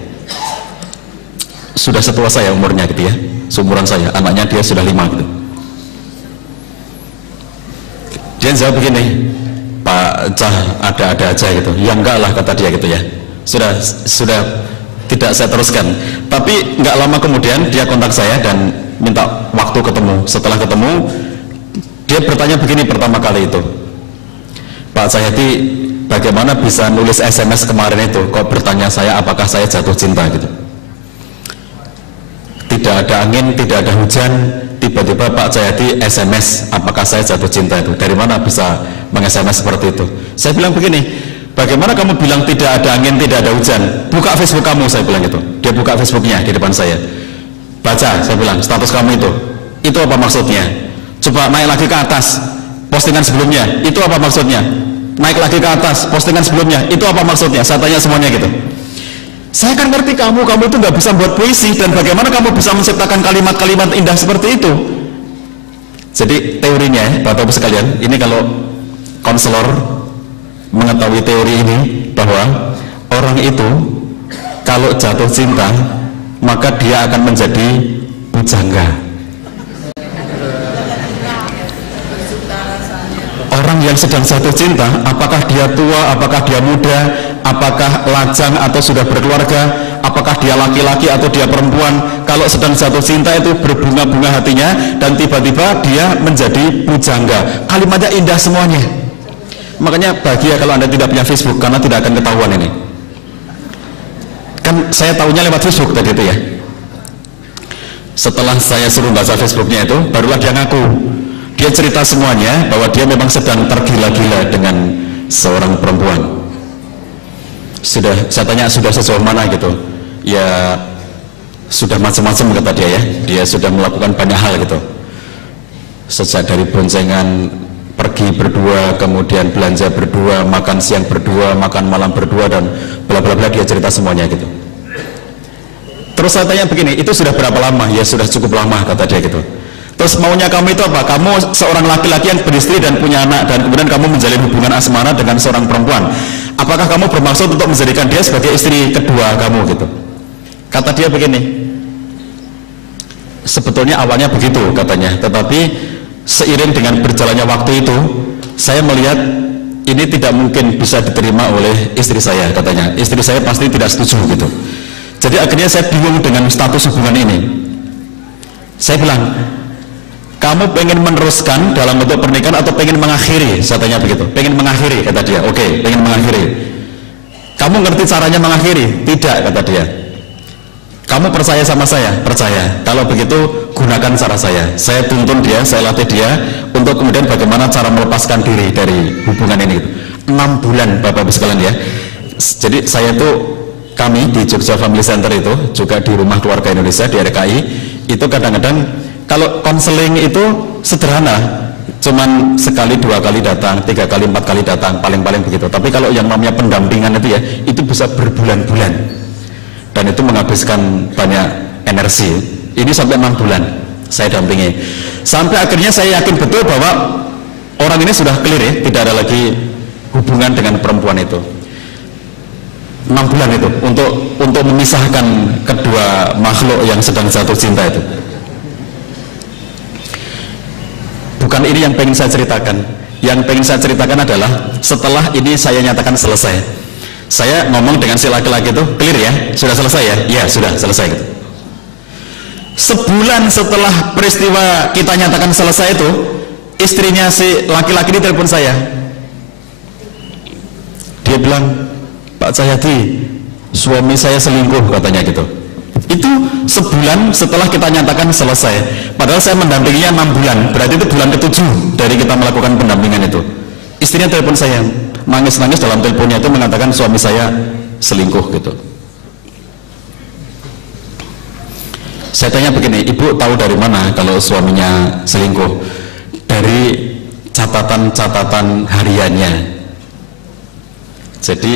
Sudah setua saya umurnya gitu ya, seumuran saya, anaknya dia sudah 5 gitu. Dia jawab begini, Pak Cah ada-ada aja gitu. Ya enggak lah, kata dia gitu ya. Sudah tidak saya teruskan. Tapi enggak lama kemudian dia kontak saya dan minta waktu ketemu. Setelah ketemu, dia bertanya begini pertama kali itu, Pak Cahyadi, bagaimana bisa nulis SMS kemarin itu? Kok bertanya saya apakah saya jatuh cinta gitu? Tidak ada angin, tidak ada hujan, tiba-tiba Pak Cahyadi SMS apakah saya jatuh cinta itu. Dari mana bisa meng-SMS seperti itu? Saya bilang begini, bagaimana kamu bilang tidak ada angin, tidak ada hujan? Buka Facebook kamu, saya bilang gitu. Dia buka Facebooknya di depan saya, baca, saya bilang, status kamu itu apa maksudnya? Coba naik lagi ke atas, postingan sebelumnya, itu apa maksudnya? Naik lagi ke atas, postingan sebelumnya, itu apa maksudnya? Saya tanya semuanya gitu. Saya kan ngerti kamu itu nggak bisa buat puisi, dan bagaimana kamu bisa menciptakan kalimat-kalimat indah seperti itu? Jadi teorinya, Bapak-Ibu sekalian, ini kalau konselor mengetahui teori ini, bahwa orang itu kalau jatuh cinta maka dia akan menjadi pujangga. Orang yang sedang jatuh cinta, apakah dia tua, apakah dia muda, apakah lajang atau sudah berkeluarga, apakah dia laki-laki atau dia perempuan, kalau sedang jatuh cinta itu berbunga-bunga hatinya, dan tiba-tiba dia menjadi pujangga. Kalimatnya indah semuanya. Makanya bahagia kalau Anda tidak punya Facebook, karena tidak akan ketahuan ini. Kan saya tahunya lewat Facebook tadi itu ya. Setelah saya suruh baca Facebooknya itu, barulah dia ngaku. Dia cerita semuanya bahwa dia memang sedang tergila-gila dengan seorang perempuan. Saya tanya sudah sejauh mana gitu. Ya sudah macam-macam kata dia ya. Dia sudah melakukan banyak hal gitu. Sejak dari boncengan pergi berdua, kemudian belanja berdua, makan siang berdua, makan malam berdua, dan bla bla bla, dia cerita semuanya gitu. Terus saya tanya begini, itu sudah berapa lama? Ya sudah cukup lama kata dia gitu. Terus maunya kamu itu apa? Kamu seorang laki-laki yang beristri dan punya anak, dan kemudian kamu menjalin hubungan asmara dengan seorang perempuan. Apakah kamu bermaksud untuk menjadikan dia sebagai istri kedua kamu gitu? Kata dia begini, sebetulnya awalnya begitu katanya, tetapi seiring dengan berjalannya waktu itu, saya melihat ini tidak mungkin bisa diterima oleh istri saya katanya. Istri saya pasti tidak setuju gitu. Jadi akhirnya saya bingung dengan status hubungan ini. Saya bilang, kamu pengen meneruskan dalam bentuk pernikahan atau pengen mengakhiri? Saya tanya begitu. Pengen mengakhiri kata dia. Oke, pengen mengakhiri. Kamu ngerti caranya mengakhiri? Tidak kata dia. Kamu percaya sama saya? Percaya. Kalau begitu gunakan cara saya. Saya tuntun dia, saya latih dia untuk kemudian bagaimana cara melepaskan diri dari hubungan ini. 6 bulan Bapak-Ibu sekalian ya. Jadi saya itu, kami di Jogja Family Center itu juga di Rumah Keluarga Indonesia di RKI itu kadang-kadang kalau konseling itu sederhana, cuman sekali, 2 kali datang, 3 kali, 4 kali datang, paling-paling begitu. Tapi kalau yang namanya pendampingan itu ya, itu bisa berbulan-bulan, dan itu menghabiskan banyak energi. Ini sampai 6 bulan saya dampingi, sampai akhirnya saya yakin betul bahwa orang ini sudah clear ya, tidak ada lagi hubungan dengan perempuan itu. 6 bulan itu untuk memisahkan kedua makhluk yang sedang jatuh cinta itu. Bukan ini yang pengen saya ceritakan. Yang pengen saya ceritakan adalah setelah ini saya nyatakan selesai. Saya ngomong dengan si laki-laki itu, clear ya? Sudah selesai ya? Ya sudah selesai gitu. Sebulan setelah peristiwa kita nyatakan selesai itu, istrinya si laki-laki ini telepon saya. Dia bilang, Pak Cahyadi, suami saya selingkuh katanya gitu. Itu sebulan setelah kita nyatakan selesai. Padahal saya mendampinginya 6 bulan. Berarti itu bulan ke-7 dari kita melakukan pendampingan itu. Istrinya telepon saya, nangis-nangis dalam teleponnya itu mengatakan suami saya selingkuh gitu. Saya tanya begini, ibu tahu dari mana kalau suaminya selingkuh? Dari catatan-catatan hariannya. Jadi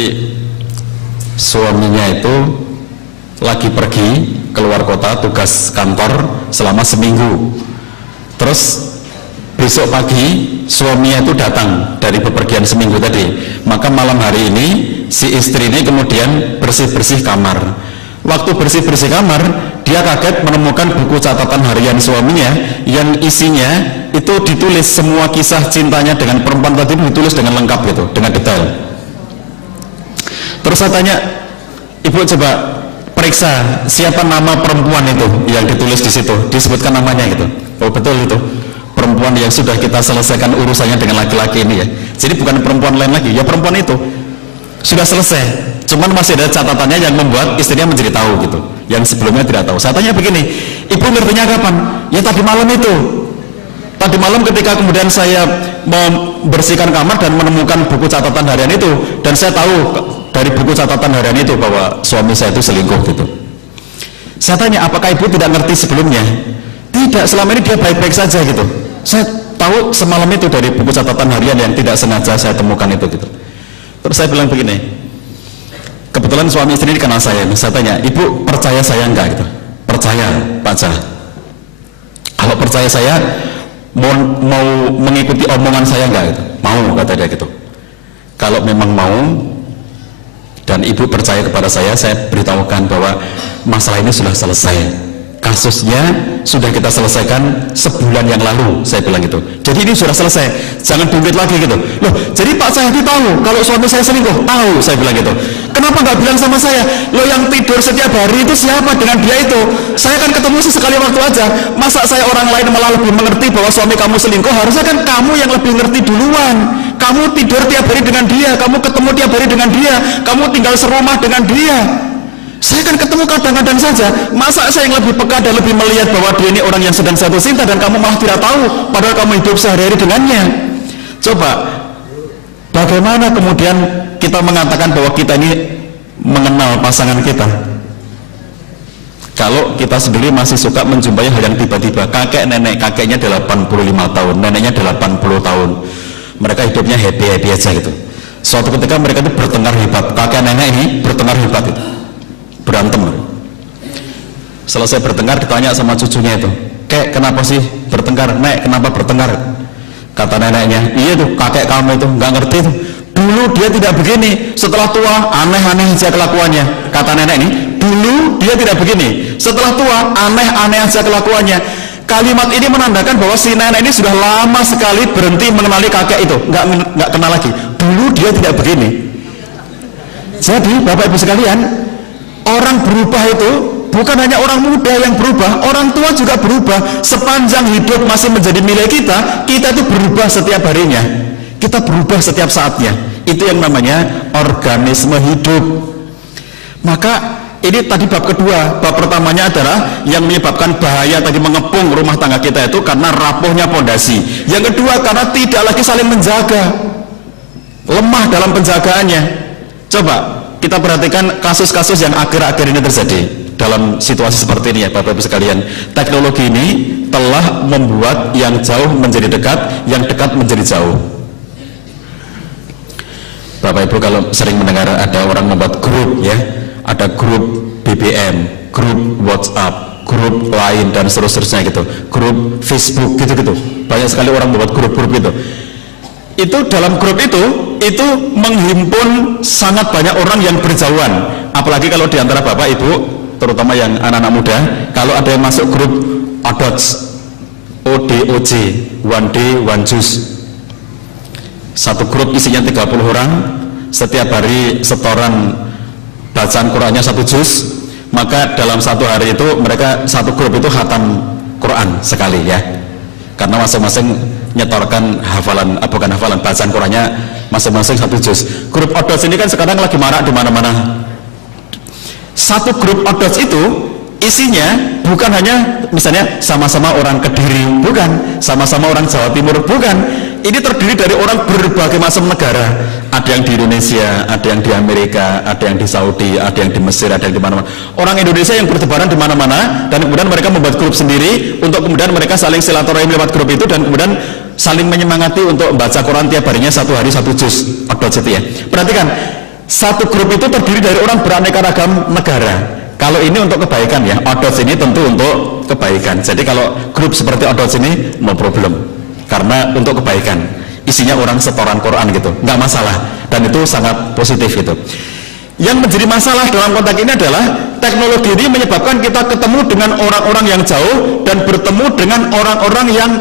suaminya itu lagi pergi keluar kota tugas kantor selama seminggu, terus besok pagi suaminya itu datang dari bepergian seminggu tadi, maka malam hari ini si istri ini kemudian bersih-bersih kamar. Waktu bersih-bersih kamar, dia kaget menemukan buku catatan harian suaminya yang isinya itu ditulis semua kisah cintanya dengan perempuan tadi, ditulis dengan lengkap gitu, dengan detail. Terus saya tanya, ibu coba periksa siapa nama perempuan itu yang ditulis di situ, disebutkan namanya gitu. Oh betul itu perempuan yang sudah kita selesaikan urusannya dengan laki-laki ini ya. Jadi bukan perempuan lain lagi, ya perempuan itu sudah selesai. Cuman masih ada catatannya yang membuat istrinya menjadi tahu gitu, yang sebelumnya tidak tahu. Saya tanya begini, ibu ngertinya kapan? Ya tadi malam itu. Tadi malam ketika kemudian saya membersihkan kamar dan menemukan buku catatan harian itu, dan saya tahu dari buku catatan harian itu bahwa suami saya itu selingkuh gitu. Saya tanya, apakah ibu tidak ngerti sebelumnya? Tidak, selama ini dia baik-baik saja gitu. Saya tahu semalam itu dari buku catatan harian yang tidak sengaja saya temukan itu gitu. Terus saya bilang begini, kebetulan suami istri ini kenal saya. Saya tanya, ibu percaya saya enggak gitu? Percaya Pak Cah. Kalau percaya saya mau mengikuti omongan saya enggak gitu? Mau, kata dia gitu. Kalau memang mau dan ibu percaya kepada saya beritahukan bahwa masalah ini sudah selesai, kasusnya sudah kita selesaikan sebulan yang lalu, saya bilang gitu. Jadi ini sudah selesai, jangan bungkit lagi gitu. Loh, jadi Pak Cahyadi tahu kalau suami saya selingkuh? Tahu, saya bilang gitu. Kenapa nggak bilang sama saya? Loh, yang tidur setiap hari itu siapa dengan dia itu? Saya kan ketemu sesekali waktu aja. Masa saya orang lain malah lebih mengerti bahwa suami kamu selingkuh? Harusnya kan kamu yang lebih ngerti duluan. Kamu tidur tiap hari dengan dia, kamu ketemu tiap hari dengan dia, kamu tinggal serumah dengan dia. Saya kan ketemu kadang-kadang saja. Masa saya yang lebih peka dan lebih melihat bahwa dia ini orang yang sedang jatuh cinta dan kamu malah tidak tahu, padahal kamu hidup sehari-hari dengannya. Coba, bagaimana kemudian kita mengatakan bahwa kita ini mengenal pasangan kita? Kalau kita sendiri masih suka menjumpai hal yang tiba-tiba. Kakek nenek, kakeknya 85 tahun, neneknya 80 tahun. Mereka hidupnya happy-happy aja gitu. Suatu ketika mereka itu bertengkar hebat. Kakek nenek ini bertengkar hebat itu, berantem. Selesai bertengkar ditanya sama cucunya itu, kek kenapa sih bertengkar? Nek kenapa bertengkar? Kata neneknya, iya tuh kakek kamu itu nggak ngerti tuh. Dulu dia tidak begini, setelah tua aneh-aneh aja kelakuannya. Kata nenek ini, dulu dia tidak begini, setelah tua aneh-aneh aja kelakuannya. Kalimat ini menandakan bahwa si nenek ini sudah lama sekali berhenti mengenali kakek itu, nggak kenal lagi. Dulu dia tidak begini. Jadi Bapak Ibu sekalian, orang berubah itu bukan hanya orang muda yang berubah, orang tua juga berubah. Sepanjang hidup masih menjadi milik kita, kita itu berubah setiap harinya, kita berubah setiap saatnya. Itu yang namanya organisme hidup. Maka ini tadi bab kedua. Bab pertamanya adalah yang menyebabkan bahaya tadi mengepung rumah tangga kita itu karena rapuhnya pondasi. Yang kedua karena tidak lagi saling menjaga, lemah dalam penjagaannya. Coba kita perhatikan kasus-kasus yang akhir-akhir ini terjadi dalam situasi seperti ini ya Bapak Ibu sekalian. Teknologi ini telah membuat yang jauh menjadi dekat, yang dekat menjadi jauh. Bapak Ibu kalau sering mendengar ada orang membuat grup ya, ada grup BBM, grup WhatsApp, grup lain dan seterusnya gitu, grup Facebook gitu-gitu. Banyak sekali orang membuat grup-grup gitu. itu dalam grup itu menghimpun sangat banyak orang yang berjauhan. Apalagi kalau diantara bapak ibu, terutama yang anak-anak muda, kalau ada yang masuk grup ODOJ, One Day One Juice, satu grup isinya 30 orang, setiap hari setoran bacaan Qurannya 1 juz, maka dalam satu hari itu mereka satu grup itu khatam Quran sekali ya, karena masing-masing nyetorkan hafalan, bukan hafalan, bacaan Qurannya masing-masing 1 juz. Grup ODOS ini kan sekarang lagi marak di mana-mana. Satu grup ODOS itu isinya bukan hanya misalnya sama-sama orang Kediri, bukan, sama-sama orang Jawa Timur, bukan. Ini terdiri dari orang berbagai macam negara. Ada yang di Indonesia, ada yang di Amerika, ada yang di Saudi, ada yang di Mesir, ada yang di mana-mana. Orang Indonesia yang bertebaran di mana-mana, dan kemudian mereka membuat grup sendiri untuk kemudian mereka saling silaturahim lewat grup itu, dan kemudian saling menyemangati untuk membaca Quran tiap harinya 1 hari 1 juz. ODOS itu ya. Perhatikan, satu grup itu terdiri dari orang beraneka ragam negara. Kalau ini untuk kebaikan ya, ODOS ini tentu untuk kebaikan. Jadi kalau grup seperti ODOS ini no problem, karena untuk kebaikan, isinya orang setoran Quran gitu, nggak masalah, dan itu sangat positif itu. Yang menjadi masalah dalam konteks ini adalah teknologi ini menyebabkan kita ketemu dengan orang-orang yang jauh dan bertemu dengan orang-orang yang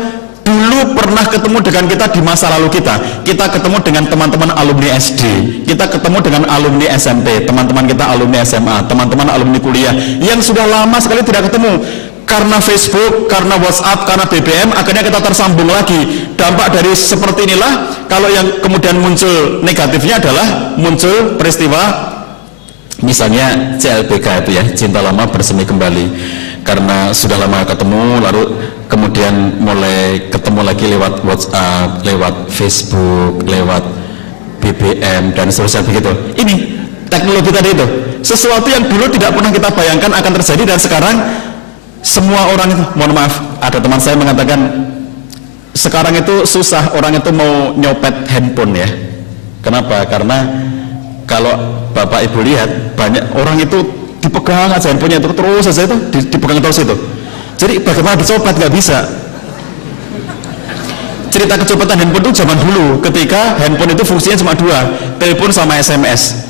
dulu pernah ketemu dengan kita di masa lalu kita. Kita ketemu dengan teman-teman alumni SD, kita ketemu dengan alumni SMP, teman-teman kita alumni SMA, teman-teman alumni kuliah yang sudah lama sekali tidak ketemu. Karena Facebook, karena WhatsApp, karena BBM, akhirnya kita tersambung lagi. Dampak dari seperti inilah, kalau yang kemudian muncul negatifnya adalah muncul peristiwa misalnya CLBK itu ya, cinta lama bersemi kembali. Karena sudah lama ketemu, lalu kemudian mulai ketemu lagi lewat WhatsApp, lewat Facebook, lewat BBM, dan seterusnya begitu. Ini teknologi tadi itu, sesuatu yang dulu tidak pernah kita bayangkan akan terjadi, dan sekarang semua orang itu, mohon maaf, ada teman saya mengatakan sekarang itu susah orang itu mau nyopet handphone ya. Kenapa? Karena kalau bapak ibu lihat, banyak orang itu dipegang aja handphonenya itu terus saja, itu dipegang terus itu. Jadi bagaimana dicopet, nggak bisa. Cerita kecopetan handphone itu zaman dulu, ketika handphone itu fungsinya cuma 2, telepon sama SMS.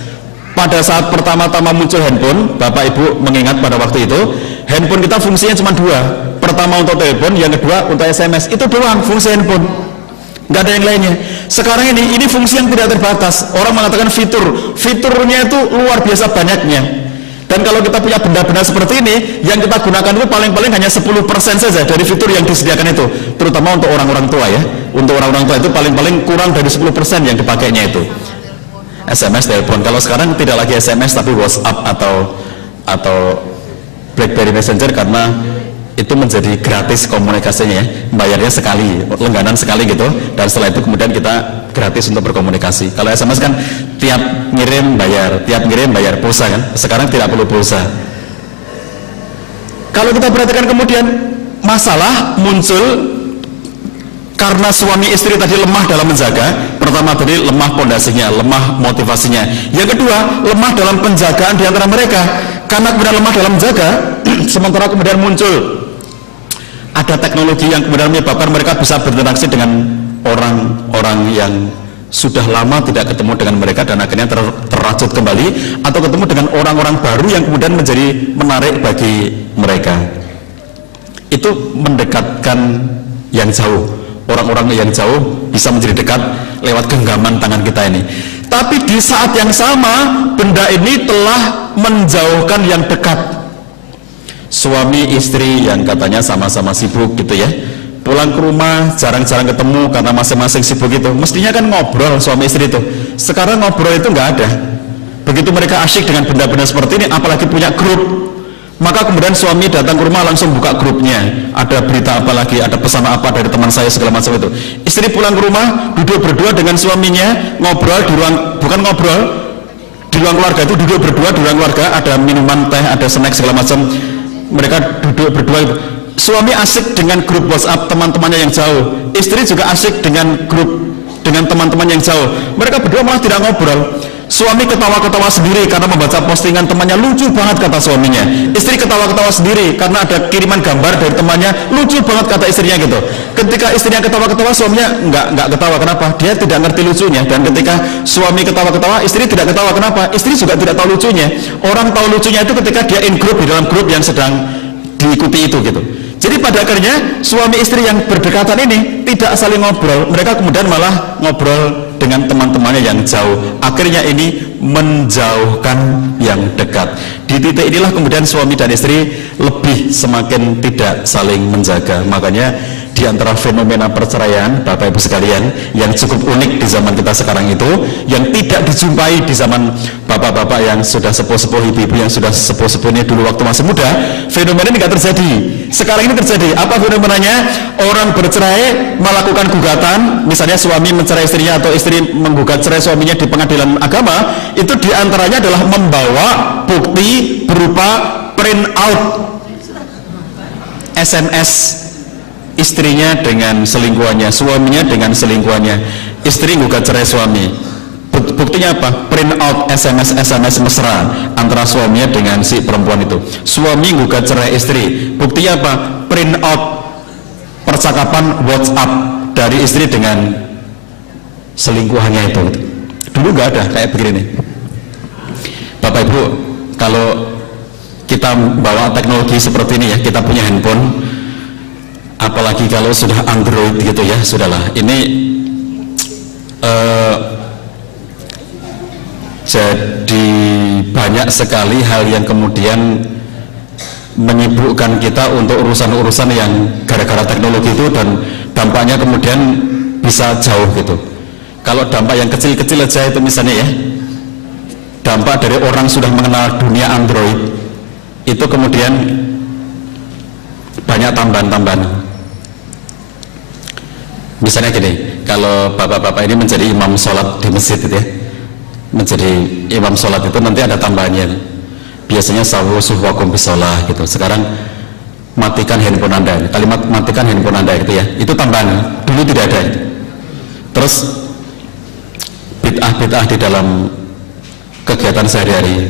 Pada saat pertama-tama muncul handphone, bapak ibu mengingat pada waktu itu handphone kita fungsinya cuma 2, pertama untuk telepon, yang kedua untuk SMS. Itu doang fungsi handphone, nggak ada yang lainnya. Sekarang ini fungsi yang tidak terbatas. Orang mengatakan fiturnya itu luar biasa banyaknya. Dan kalau kita punya benda-benda seperti ini, yang kita gunakan itu paling-paling hanya 10% saja dari fitur yang disediakan itu, terutama untuk orang-orang tua ya. Untuk orang-orang tua itu paling-paling kurang dari 10% yang dipakainya itu SMS, telepon. Kalau sekarang tidak lagi SMS tapi WhatsApp atau BlackBerry Messenger, karena itu menjadi gratis komunikasinya ya, bayarnya sekali, langganan sekali gitu, dan setelah itu kemudian kita gratis untuk berkomunikasi. Kalau SMS kan tiap ngirim bayar pulsa kan, sekarang tidak perlu pulsa. Kalau kita perhatikan kemudian masalah muncul karena suami istri tadi lemah dalam menjaga. Pertama tadi lemah pondasinya, lemah motivasinya. Yang kedua, lemah dalam penjagaan di antara mereka. Karena kemudian lemah dalam menjaga, sementara kemudian muncul ada teknologi yang kemudian menyebabkan mereka bisa berinteraksi dengan orang-orang yang sudah lama tidak ketemu dengan mereka, dan akhirnya terrajut kembali, atau ketemu dengan orang-orang baru yang kemudian menjadi menarik bagi mereka. Itu mendekatkan yang jauh. Orang-orang yang jauh bisa menjadi dekat lewat genggaman tangan kita ini. Tapi di saat yang sama, benda ini telah menjauhkan yang dekat. Suami istri yang katanya sama-sama sibuk gitu ya, pulang ke rumah jarang-jarang ketemu karena masing-masing sibuk itu. Mestinya kan ngobrol suami istri itu. Sekarang ngobrol itu nggak ada. Begitu mereka asyik dengan benda-benda seperti ini, apalagi punya grup, maka kemudian suami datang ke rumah langsung buka grupnya, ada berita apa lagi, ada pesan apa dari teman saya, segala macam itu. Istri pulang ke rumah, duduk berdua dengan suaminya, ngobrol di ruang, bukan ngobrol di ruang keluarga, itu duduk berdua di ruang keluarga, ada minuman, teh, ada snack segala macam, mereka duduk berdua. Suami asik dengan grup WhatsApp teman-temannya yang jauh, istri juga asik dengan grup dengan teman-teman yang jauh. Mereka berdua malah tidak ngobrol. Suami ketawa-ketawa sendiri karena membaca postingan temannya, lucu banget kata suaminya. Istri ketawa-ketawa sendiri karena ada kiriman gambar dari temannya, lucu banget kata istrinya gitu. Ketika istrinya ketawa-ketawa, suaminya enggak ketawa. Kenapa? Dia tidak ngerti lucunya. Dan ketika suami ketawa-ketawa, istri tidak ketawa. Kenapa? Istri juga tidak tahu lucunya. Orang tahu lucunya itu ketika dia in group, di dalam grup yang sedang diikuti itu gitu. Jadi pada akhirnya suami istri yang berdekatan ini tidak saling ngobrol, mereka kemudian malah ngobrol dengan teman-temannya yang jauh. Akhirnya ini menjauhkan yang dekat. Di titik inilah kemudian suami dan istri lebih semakin tidak saling menjaga. Makanya di antara fenomena perceraian, Bapak Ibu sekalian, yang cukup unik di zaman kita sekarang itu, yang tidak dijumpai di zaman bapak-bapak yang sudah sepuh-sepuh, ibu-ibu yang sudah sepuh-sepuhnya dulu waktu masih muda, fenomena ini tidak terjadi. Sekarang ini terjadi. Apa fenomenanya? Orang bercerai melakukan gugatan, misalnya suami mencerai istrinya atau istri menggugat cerai suaminya di pengadilan agama, itu diantaranya adalah membawa bukti berupa print out SMS istrinya dengan selingkuhannya, suaminya dengan selingkuhannya. Istri gugat cerai suami, buktinya apa? Print out SMS mesra antara suaminya dengan si perempuan itu. Suami gugat cerai istri, buktinya apa? Print out percakapan WhatsApp dari istri dengan selingkuhannya itu. Dulu nggak ada kayak begini. Bapak Ibu, kalau kita bawa teknologi seperti ini ya, kita punya handphone, apalagi kalau sudah Android gitu ya, sudahlah. Ini jadi banyak sekali hal yang kemudian menyibukkan kita untuk urusan-urusan yang gara-gara teknologi itu, dan dampaknya kemudian bisa jauh gitu. Kalau dampak yang kecil-kecil aja itu misalnya ya, dampak dari orang sudah mengenal dunia Android itu kemudian banyak tambahan-tambahan. Misalnya gini, kalau bapak-bapak ini menjadi imam sholat di masjid itu ya, menjadi imam sholat itu nanti ada tambahannya. Biasanya sawu suhwakum bisolah gitu. Sekarang matikan handphone Anda, kalimat matikan handphone Anda gitu ya, itu tambahan. Dulu tidak ada itu. Terus bid'ah di dalam kegiatan sehari-hari.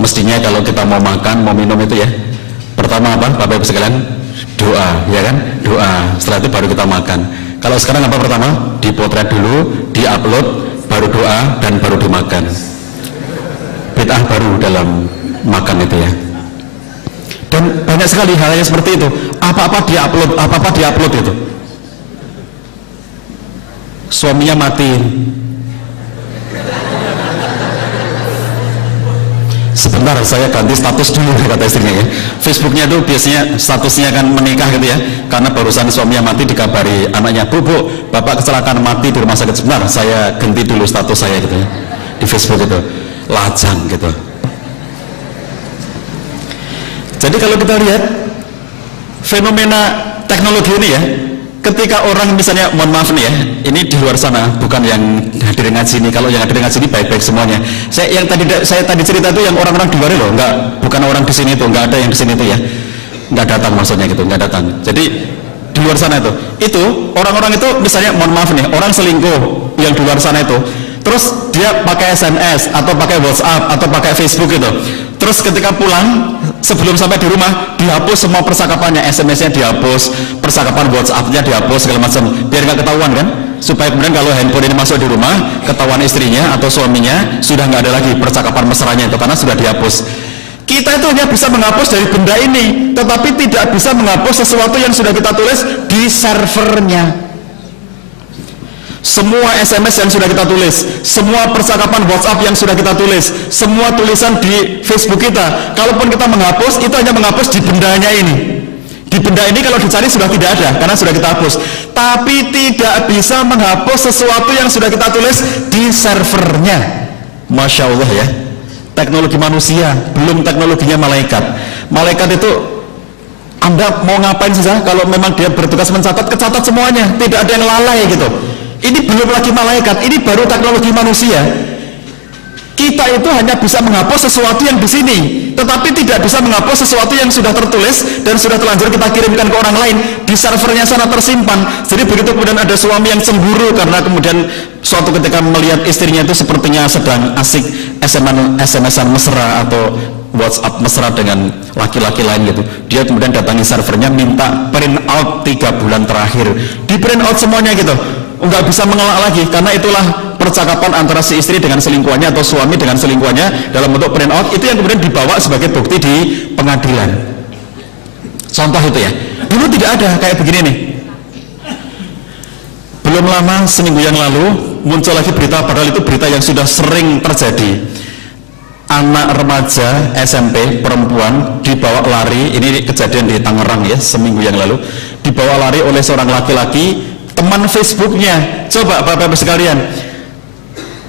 Mestinya kalau kita mau makan, mau minum itu ya, pertama apa Bapak Ibu sekalian? Doa, ya kan? Doa. Setelah itu baru kita makan. Kalau sekarang apa pertama? Dipotret dulu, diupload, baru doa, dan baru dimakan. Bid'ah baru dalam makan itu ya. Dan banyak sekali hal yang seperti itu. Apa-apa diupload itu. Suaminya mati. Sebentar saya ganti status dulu kata istrinya ya. Facebooknya itu biasanya statusnya kan menikah gitu ya, karena barusan suaminya mati dikabari anaknya, bu bapak kecelakaan mati di rumah sakit. Sebentar saya ganti dulu status saya gitu ya di Facebook itu, lajang gitu. Jadi kalau kita lihat fenomena teknologi ini ya, ketika orang misalnya, mohon maaf nih ya, ini di luar sana, bukan yang hadir ngaji ini. Kalau yang hadir ngaji ini baik-baik semuanya. Saya tadi cerita itu yang orang-orang di luar loh, bukan orang di sini itu, nggak ada yang di sini itu ya, nggak datang maksudnya gitu, nggak datang. Jadi di luar sana itu orang-orang itu misalnya, mohon maaf nih, orang selingkuh yang di luar sana itu, terus dia pakai SMS atau pakai WhatsApp atau pakai Facebook gitu. Terus ketika pulang, sebelum sampai di rumah, dihapus semua percakapannya, SMS-nya dihapus, percakapan WhatsApp-nya dihapus, segala macam, biar nggak ketahuan kan, supaya kemudian kalau handphone ini masuk di rumah, ketahuan istrinya atau suaminya, sudah nggak ada lagi percakapan mesranya itu, karena sudah dihapus. Kita itu hanya bisa menghapus dari benda ini, tetapi tidak bisa menghapus sesuatu yang sudah kita tulis di servernya. Semua SMS yang sudah kita tulis, semua percakapan WhatsApp yang sudah kita tulis, semua tulisan di Facebook kita, kalaupun kita menghapus, itu hanya menghapus di bendanya ini. Di benda ini kalau dicari sudah tidak ada, karena sudah kita hapus. Tapi tidak bisa menghapus sesuatu yang sudah kita tulis di servernya. Masya Allah ya, teknologi manusia, belum teknologinya malaikat. Malaikat itu, Anda mau ngapain saja, kalau memang dia bertugas mencatat, kecatat semuanya, tidak ada yang lalai gitu. Ini belum lagi malaikat, ini baru teknologi manusia. Kita itu hanya bisa menghapus sesuatu yang di sini, tetapi tidak bisa menghapus sesuatu yang sudah tertulis dan sudah terlanjur kita kirimkan ke orang lain di servernya sana tersimpan. Jadi begitu kemudian ada suami yang cemburu karena kemudian suatu ketika melihat istrinya itu sepertinya sedang asik SMS-an mesra atau WhatsApp mesra dengan laki-laki lain gitu, dia kemudian datangi servernya minta print out 3 bulan terakhir, di print out semuanya gitu, nggak bisa mengelak lagi karena itulah percakapan antara si istri dengan selingkuhannya atau suami dengan selingkuhannya dalam bentuk print out, itu yang kemudian dibawa sebagai bukti di pengadilan. Contoh itu ya. Dulu tidak ada kayak begini nih. Belum lama, seminggu yang lalu muncul lagi berita, padahal itu berita yang sudah sering terjadi. Anak remaja SMP perempuan dibawa lari, ini kejadian di Tangerang ya, seminggu yang lalu, dibawa lari oleh seorang laki-laki teman Facebooknya. Coba Bapak-Ibu sekalian,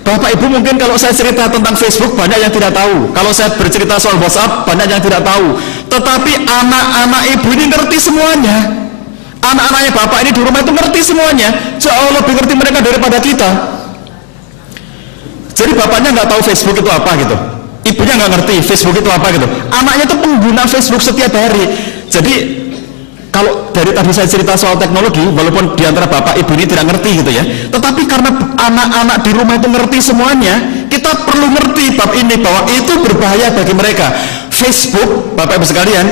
Bapak Ibu mungkin kalau saya cerita tentang Facebook banyak yang tidak tahu, kalau saya bercerita soal WhatsApp banyak yang tidak tahu, tetapi anak-anak ibu ini ngerti semuanya. Anak-anaknya bapak ini di rumah itu ngerti semuanya, jauh lebih ngerti mereka daripada kita. Jadi bapaknya nggak tahu Facebook itu apa gitu, ibunya nggak ngerti Facebook itu apa gitu, anaknya itu pengguna Facebook setiap hari. Jadi kalau dari tadi saya cerita soal teknologi, walaupun diantara bapak ibu ini tidak ngerti gitu ya, tetapi karena anak-anak di rumah itu ngerti semuanya, kita perlu ngerti bab ini bahwa itu berbahaya bagi mereka. Facebook, bapak ibu sekalian,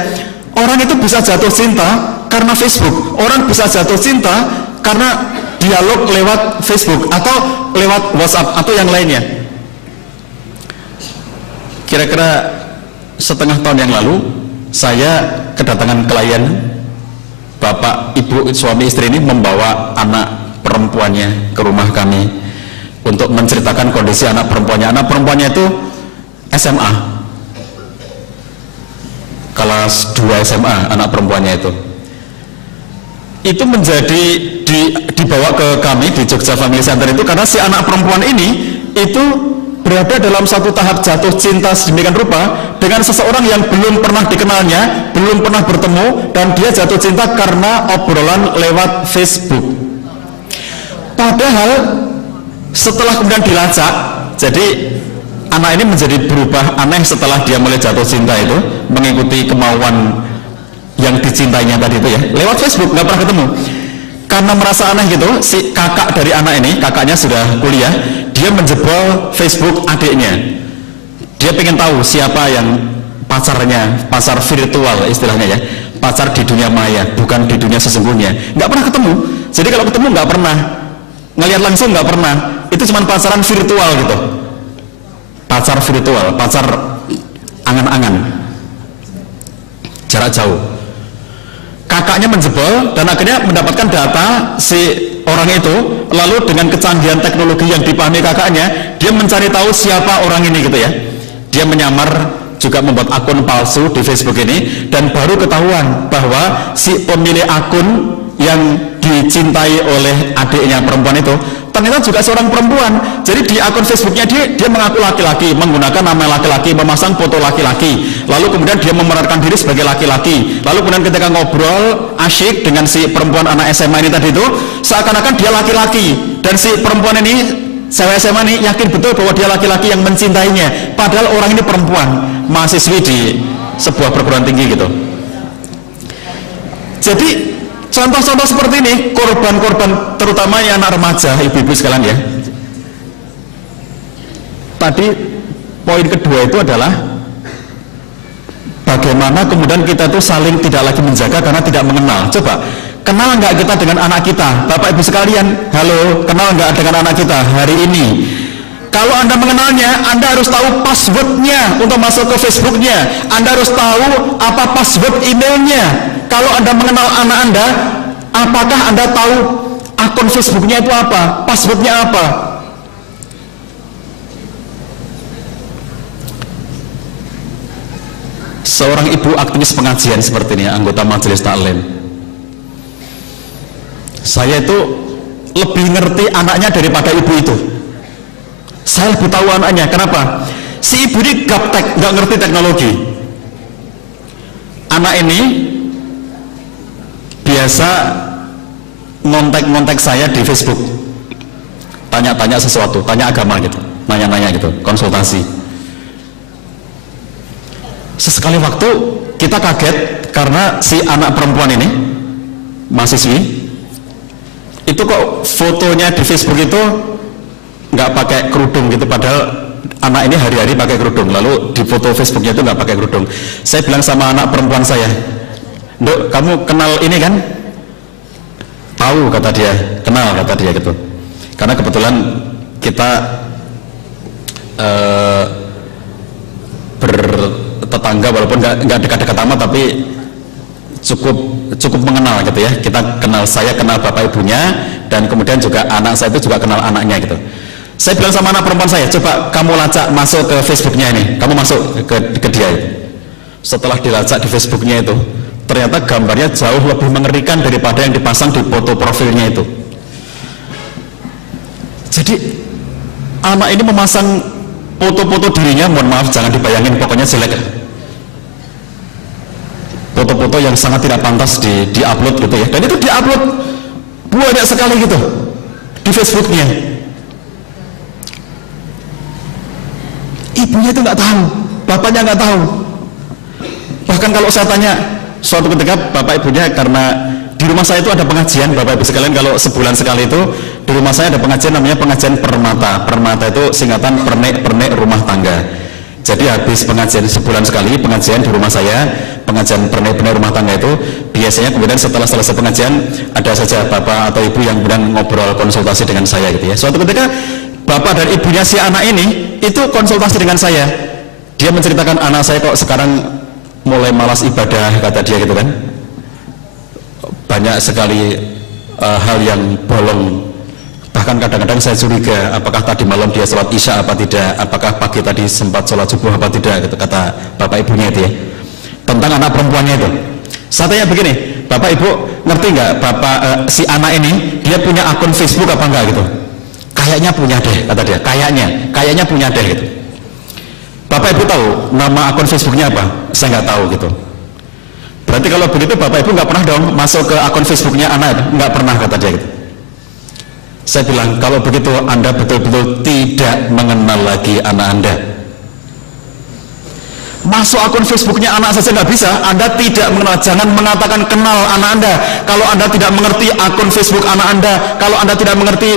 orang itu bisa jatuh cinta karena Facebook, orang bisa jatuh cinta karena dialog lewat Facebook atau lewat WhatsApp atau yang lainnya. Kira-kira setengah tahun yang lalu saya kedatangan klien, bapak, ibu, suami istri ini membawa anak perempuannya ke rumah kami untuk menceritakan kondisi anak perempuannya. Anak perempuannya itu SMA, kelas 2 SMA anak perempuannya itu menjadi dibawa ke kami di Jogja Family Center itu karena si anak perempuan ini itu berada dalam satu tahap jatuh cinta sedemikian rupa dengan seseorang yang belum pernah dikenalnya, belum pernah bertemu, dan dia jatuh cinta karena obrolan lewat Facebook. Padahal setelah kemudian dilacak, jadi anak ini menjadi berubah aneh setelah dia mulai jatuh cinta itu, mengikuti kemauan yang dicintainya tadi itu ya, lewat Facebook, nggak pernah ketemu. Karena merasa aneh gitu, si kakak dari anak ini, kakaknya sudah kuliah, dia menjebol Facebook adiknya. Dia pengen tahu siapa yang pacarnya, pacar virtual istilahnya ya, pacar di dunia maya, bukan di dunia sesungguhnya. Nggak pernah ketemu. Jadi kalau ketemu nggak pernah, ngelihat langsung nggak pernah. Itu cuma pacaran virtual gitu. Pacar virtual, pacar angan-angan, jarak jauh. Kakaknya menjebol dan akhirnya mendapatkan data si orang itu, lalu dengan kecanggihan teknologi yang dipahami kakaknya, dia mencari tahu siapa orang ini gitu ya. Dia menyamar juga membuat akun palsu di Facebook ini, dan baru ketahuan bahwa si pemilik akun yang dicintai oleh adiknya perempuan itu ternyata juga seorang perempuan. Jadi di akun Facebooknya dia mengaku laki-laki, menggunakan nama laki-laki, memasang foto laki-laki, lalu kemudian dia memerankan diri sebagai laki-laki, lalu kemudian ketika ngobrol asyik dengan si perempuan anak SMA ini tadi itu, seakan-akan dia laki-laki, dan si perempuan ini, cewek SMA ini yakin betul bahwa dia laki-laki yang mencintainya, padahal orang ini perempuan, mahasiswi di sebuah perguruan tinggi gitu. Jadi contoh-contoh seperti ini, korban-korban terutamanya anak remaja, ibu-ibu sekalian ya. Tadi poin kedua itu adalah bagaimana kemudian kita itu saling tidak lagi menjaga karena tidak mengenal. Coba, kenal nggak kita dengan anak kita? Bapak ibu sekalian, halo, kenal nggak dengan anak kita hari ini? Kalau Anda mengenalnya, Anda harus tahu passwordnya untuk masuk ke Facebooknya. Anda harus tahu apa password emailnya. Kalau Anda mengenal anak Anda, apakah Anda tahu akun Facebooknya itu apa? Passwordnya apa? Seorang ibu aktivis pengajian seperti ini, anggota majelis taklim. Saya itu lebih ngerti anaknya daripada ibu itu. Saya lebih tahu anaknya. Kenapa? Si ibu ini gaptek, nggak ngerti teknologi. Anak ini biasa ngontek-ngontek saya di Facebook, tanya-tanya sesuatu, tanya agama gitu. nanya-nanya gitu, konsultasi. Sesekali waktu kita kaget karena si anak perempuan ini, mahasiswi, itu kok fotonya di Facebook itu nggak pakai kerudung gitu, padahal anak ini hari-hari pakai kerudung, lalu di foto Facebooknya itu nggak pakai kerudung. Saya bilang sama anak perempuan saya, "Dok, kamu kenal ini kan?" "Tahu," kata dia. "Kenal," kata dia gitu. Karena kebetulan kita bertetangga, walaupun nggak dekat-dekat amat, tapi cukup mengenal gitu ya. Kita kenal, saya kenal bapak ibunya, dan kemudian juga anak saya itu juga kenal anaknya gitu. Saya bilang sama anak perempuan saya, "Coba kamu lacak masuk ke Facebooknya ini, kamu masuk ke dia." Setelah dilacak di Facebooknya itu, ternyata gambarnya jauh lebih mengerikan daripada yang dipasang di foto profilnya itu. Jadi anak ini memasang foto-foto dirinya, mohon maaf jangan dibayangin, pokoknya jelek, foto-foto yang sangat tidak pantas di-upload gitu ya, dan itu di-upload banyak sekali gitu di Facebooknya. Ibunya itu nggak tahu, bapaknya nggak tahu. Bahkan kalau saya tanya, suatu ketika bapak ibunya, karena di rumah saya itu ada pengajian, bapak ibu sekalian, kalau sebulan sekali itu di rumah saya ada pengajian, namanya pengajian permata. Permata itu singkatan pernek rumah tangga. Jadi habis pengajian sebulan sekali, pengajian di rumah saya, pengajian pernek rumah tangga itu biasanya kemudian setelah selesai pengajian ada saja bapak atau ibu yang kemudian ngobrol konsultasi dengan saya gitu ya. Suatu ketika bapak dan ibunya si anak ini itu konsultasi dengan saya. Dia menceritakan, "Anak saya kok sekarang mulai malas ibadah," kata dia gitu kan. "Banyak sekali hal yang bolong. Bahkan kadang-kadang saya curiga apakah tadi malam dia sholat isya apa tidak, apakah pagi tadi sempat sholat subuh apa tidak," gitu, kata bapak ibunya itu ya, tentang anak perempuannya itu. Saya tanya begini, "Bapak ibu ngerti nggak bapak si anak ini dia punya akun Facebook apa enggak gitu?" "Kayaknya punya deh," kata dia. Kayaknya punya deh gitu. "Bapak ibu tahu nama akun Facebooknya apa?" "Saya nggak tahu," gitu. "Berarti kalau begitu bapak ibu nggak pernah dong masuk ke akun Facebooknya anak itu?" "Nggak pernah," kata dia gitu. Saya bilang, "Kalau begitu Anda betul-betul tidak mengenal lagi anak Anda. Masuk akun Facebooknya anak saja nggak bisa, Anda tidak mengenal. Jangan mengatakan kenal anak Anda kalau Anda tidak mengerti akun Facebook anak Anda, kalau Anda tidak mengerti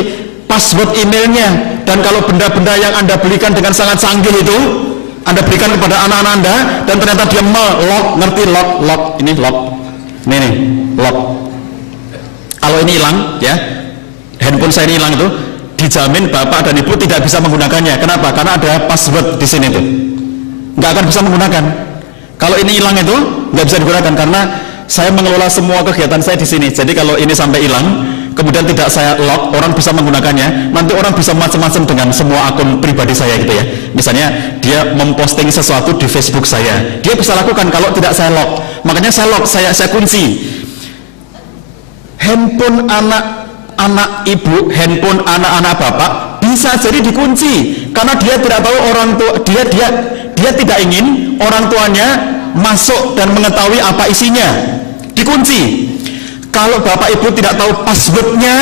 password emailnya, dan kalau benda-benda yang Anda belikan dengan sangat canggih itu Anda berikan kepada anak-anak Anda, dan ternyata dia lock, ngerti lock, ini lock, ini lock. Kalau ini hilang ya, handphone saya ini hilang itu, dijamin bapak dan ibu tidak bisa menggunakannya. Kenapa? Karena ada password di sini tuh, nggak akan bisa menggunakan. Kalau ini hilang itu nggak bisa digunakan, karena saya mengelola semua kegiatan saya di sini. Jadi kalau ini sampai hilang, kemudian tidak saya lock, orang bisa menggunakannya. Nanti orang bisa macam-macam dengan semua akun pribadi saya gitu ya. Misalnya dia memposting sesuatu di Facebook saya, dia bisa lakukan kalau tidak saya lock. Makanya saya lock, saya kunci. Handphone anak ibu, handphone anak-anak bapak bisa jadi dikunci, karena dia tidak tahu orang tua, dia tidak ingin orang tuanya masuk dan mengetahui apa isinya. Dikunci. Kalau bapak ibu tidak tahu passwordnya,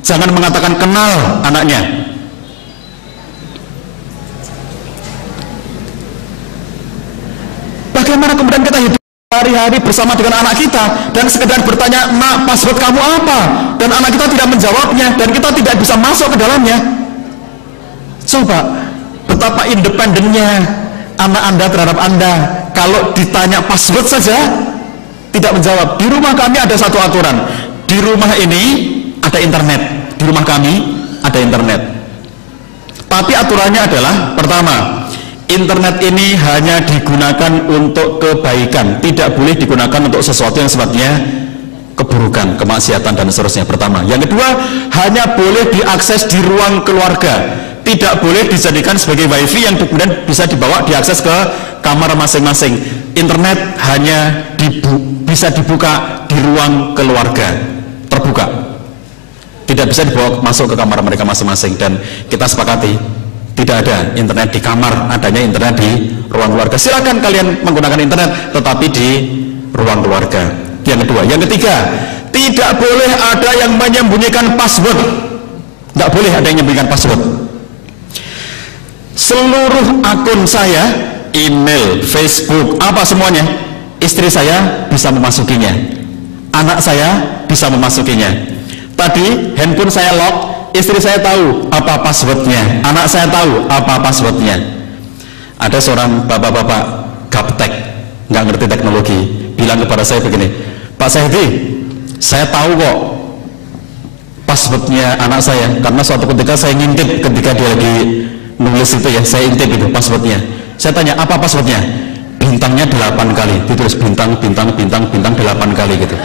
jangan mengatakan kenal anaknya. Bagaimana kemudian kita hidup hari-hari bersama dengan anak kita dan sekedar bertanya, "Nak, password kamu apa?" dan anak kita tidak menjawabnya dan kita tidak bisa masuk ke dalamnya. Coba betapa independennya anak Anda terhadap Anda. Kalau ditanya password saja tidak menjawab. Di rumah kami ada satu aturan, di rumah ini ada internet, di rumah kami ada internet, tapi aturannya adalah, pertama, internet ini hanya digunakan untuk kebaikan, tidak boleh digunakan untuk sesuatu yang sifatnya keburukan, kemaksiatan dan seterusnya. Pertama. Yang kedua, hanya boleh diakses di ruang keluarga, tidak boleh dijadikan sebagai wifi yang kemudian bisa dibawa diakses ke kamar masing-masing. Internet hanya bisa dibuka di ruang keluarga, terbuka, tidak bisa dibawa masuk ke kamar mereka masing-masing. Dan kita sepakati tidak ada internet di kamar, adanya internet di ruang keluarga. Silakan kalian menggunakan internet, tetapi di ruang keluarga. Yang kedua. Yang ketiga, tidak boleh ada yang menyembunyikan password. Tidak boleh ada yang menyembunyikan password. seluruh akun saya, email, Facebook, apa semuanya, istri saya bisa memasukinya, anak saya bisa memasukinya. Tadi handphone saya lock, istri saya tahu apa passwordnya, anak saya tahu apa passwordnya. Ada seorang bapak-bapak gaptek, nggak ngerti teknologi, bilang kepada saya begini, Pak Sehdi, saya tahu kok passwordnya anak saya, karena suatu ketika saya ngintip ketika dia lagi nulis itu ya, saya intip itu passwordnya. Saya tanya, apa passwordnya? Bintangnya 8 kali, ditulis bintang 8 kali gitu.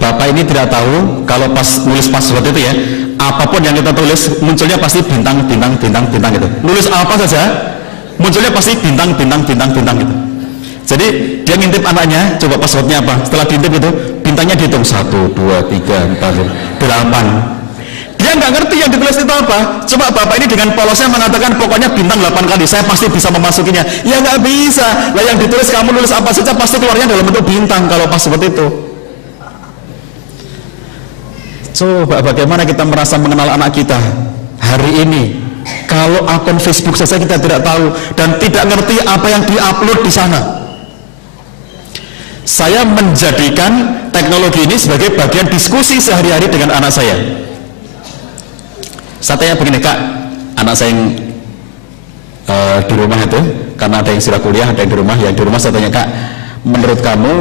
Bapak ini tidak tahu kalau pas nulis password itu ya, apapun yang kita tulis munculnya pasti bintang gitu. Nulis apa saja munculnya pasti bintang gitu. Jadi dia ngintip anaknya, coba passwordnya apa? Setelah diintip itu bintangnya dihitung 1, 2, 3, 4, 8. Dia nggak ngerti yang ditulis itu apa. Coba bapak ini dengan polosnya mengatakan pokoknya bintang 8 kali, saya pasti bisa memasukinya. Ya nggak bisa. Lah yang ditulis kamu nulis apa saja pasti keluarnya dalam bentuk bintang kalau password itu. Coba bagaimana kita merasa mengenal anak kita hari ini, kalau akun Facebook saja kita tidak tahu dan tidak ngerti apa yang diupload di sana. Saya menjadikan teknologi ini sebagai bagian diskusi sehari-hari dengan anak saya. Saya tanya begini, Kak, anak saya yang di rumah itu, karena ada yang sudah kuliah, ada yang di rumah. Yang di rumah saya tanya, Kak, menurut kamu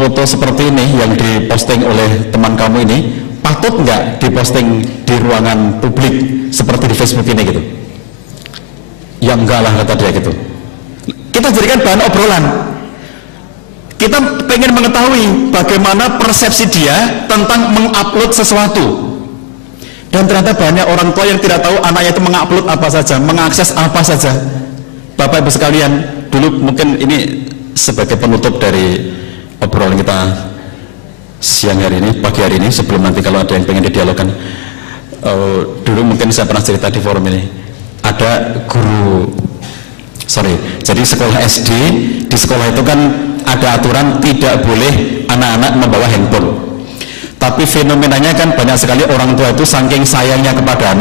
foto seperti ini yang diposting oleh teman kamu ini patut nggak diposting di ruangan publik seperti di Facebook ini gitu? Ya enggak lah, kata dia gitu. Kita jadikan bahan obrolan. Kita pengen mengetahui bagaimana persepsi dia tentang mengupload sesuatu. Dan ternyata banyak orang tua yang tidak tahu anaknya itu mengupload apa saja, mengakses apa saja. Bapak Ibu sekalian, dulu mungkin ini sebagai penutup dari obrolan kita siang hari ini, pagi hari ini, sebelum nanti kalau ada yang pengen didialogkan. Dulu mungkin saya pernah cerita di forum ini, ada guru, jadi sekolah SD, di sekolah itu kan ada aturan tidak boleh anak-anak membawa handphone. Tapi fenomenanya kan banyak sekali orang tua itu saking sayangnya kepada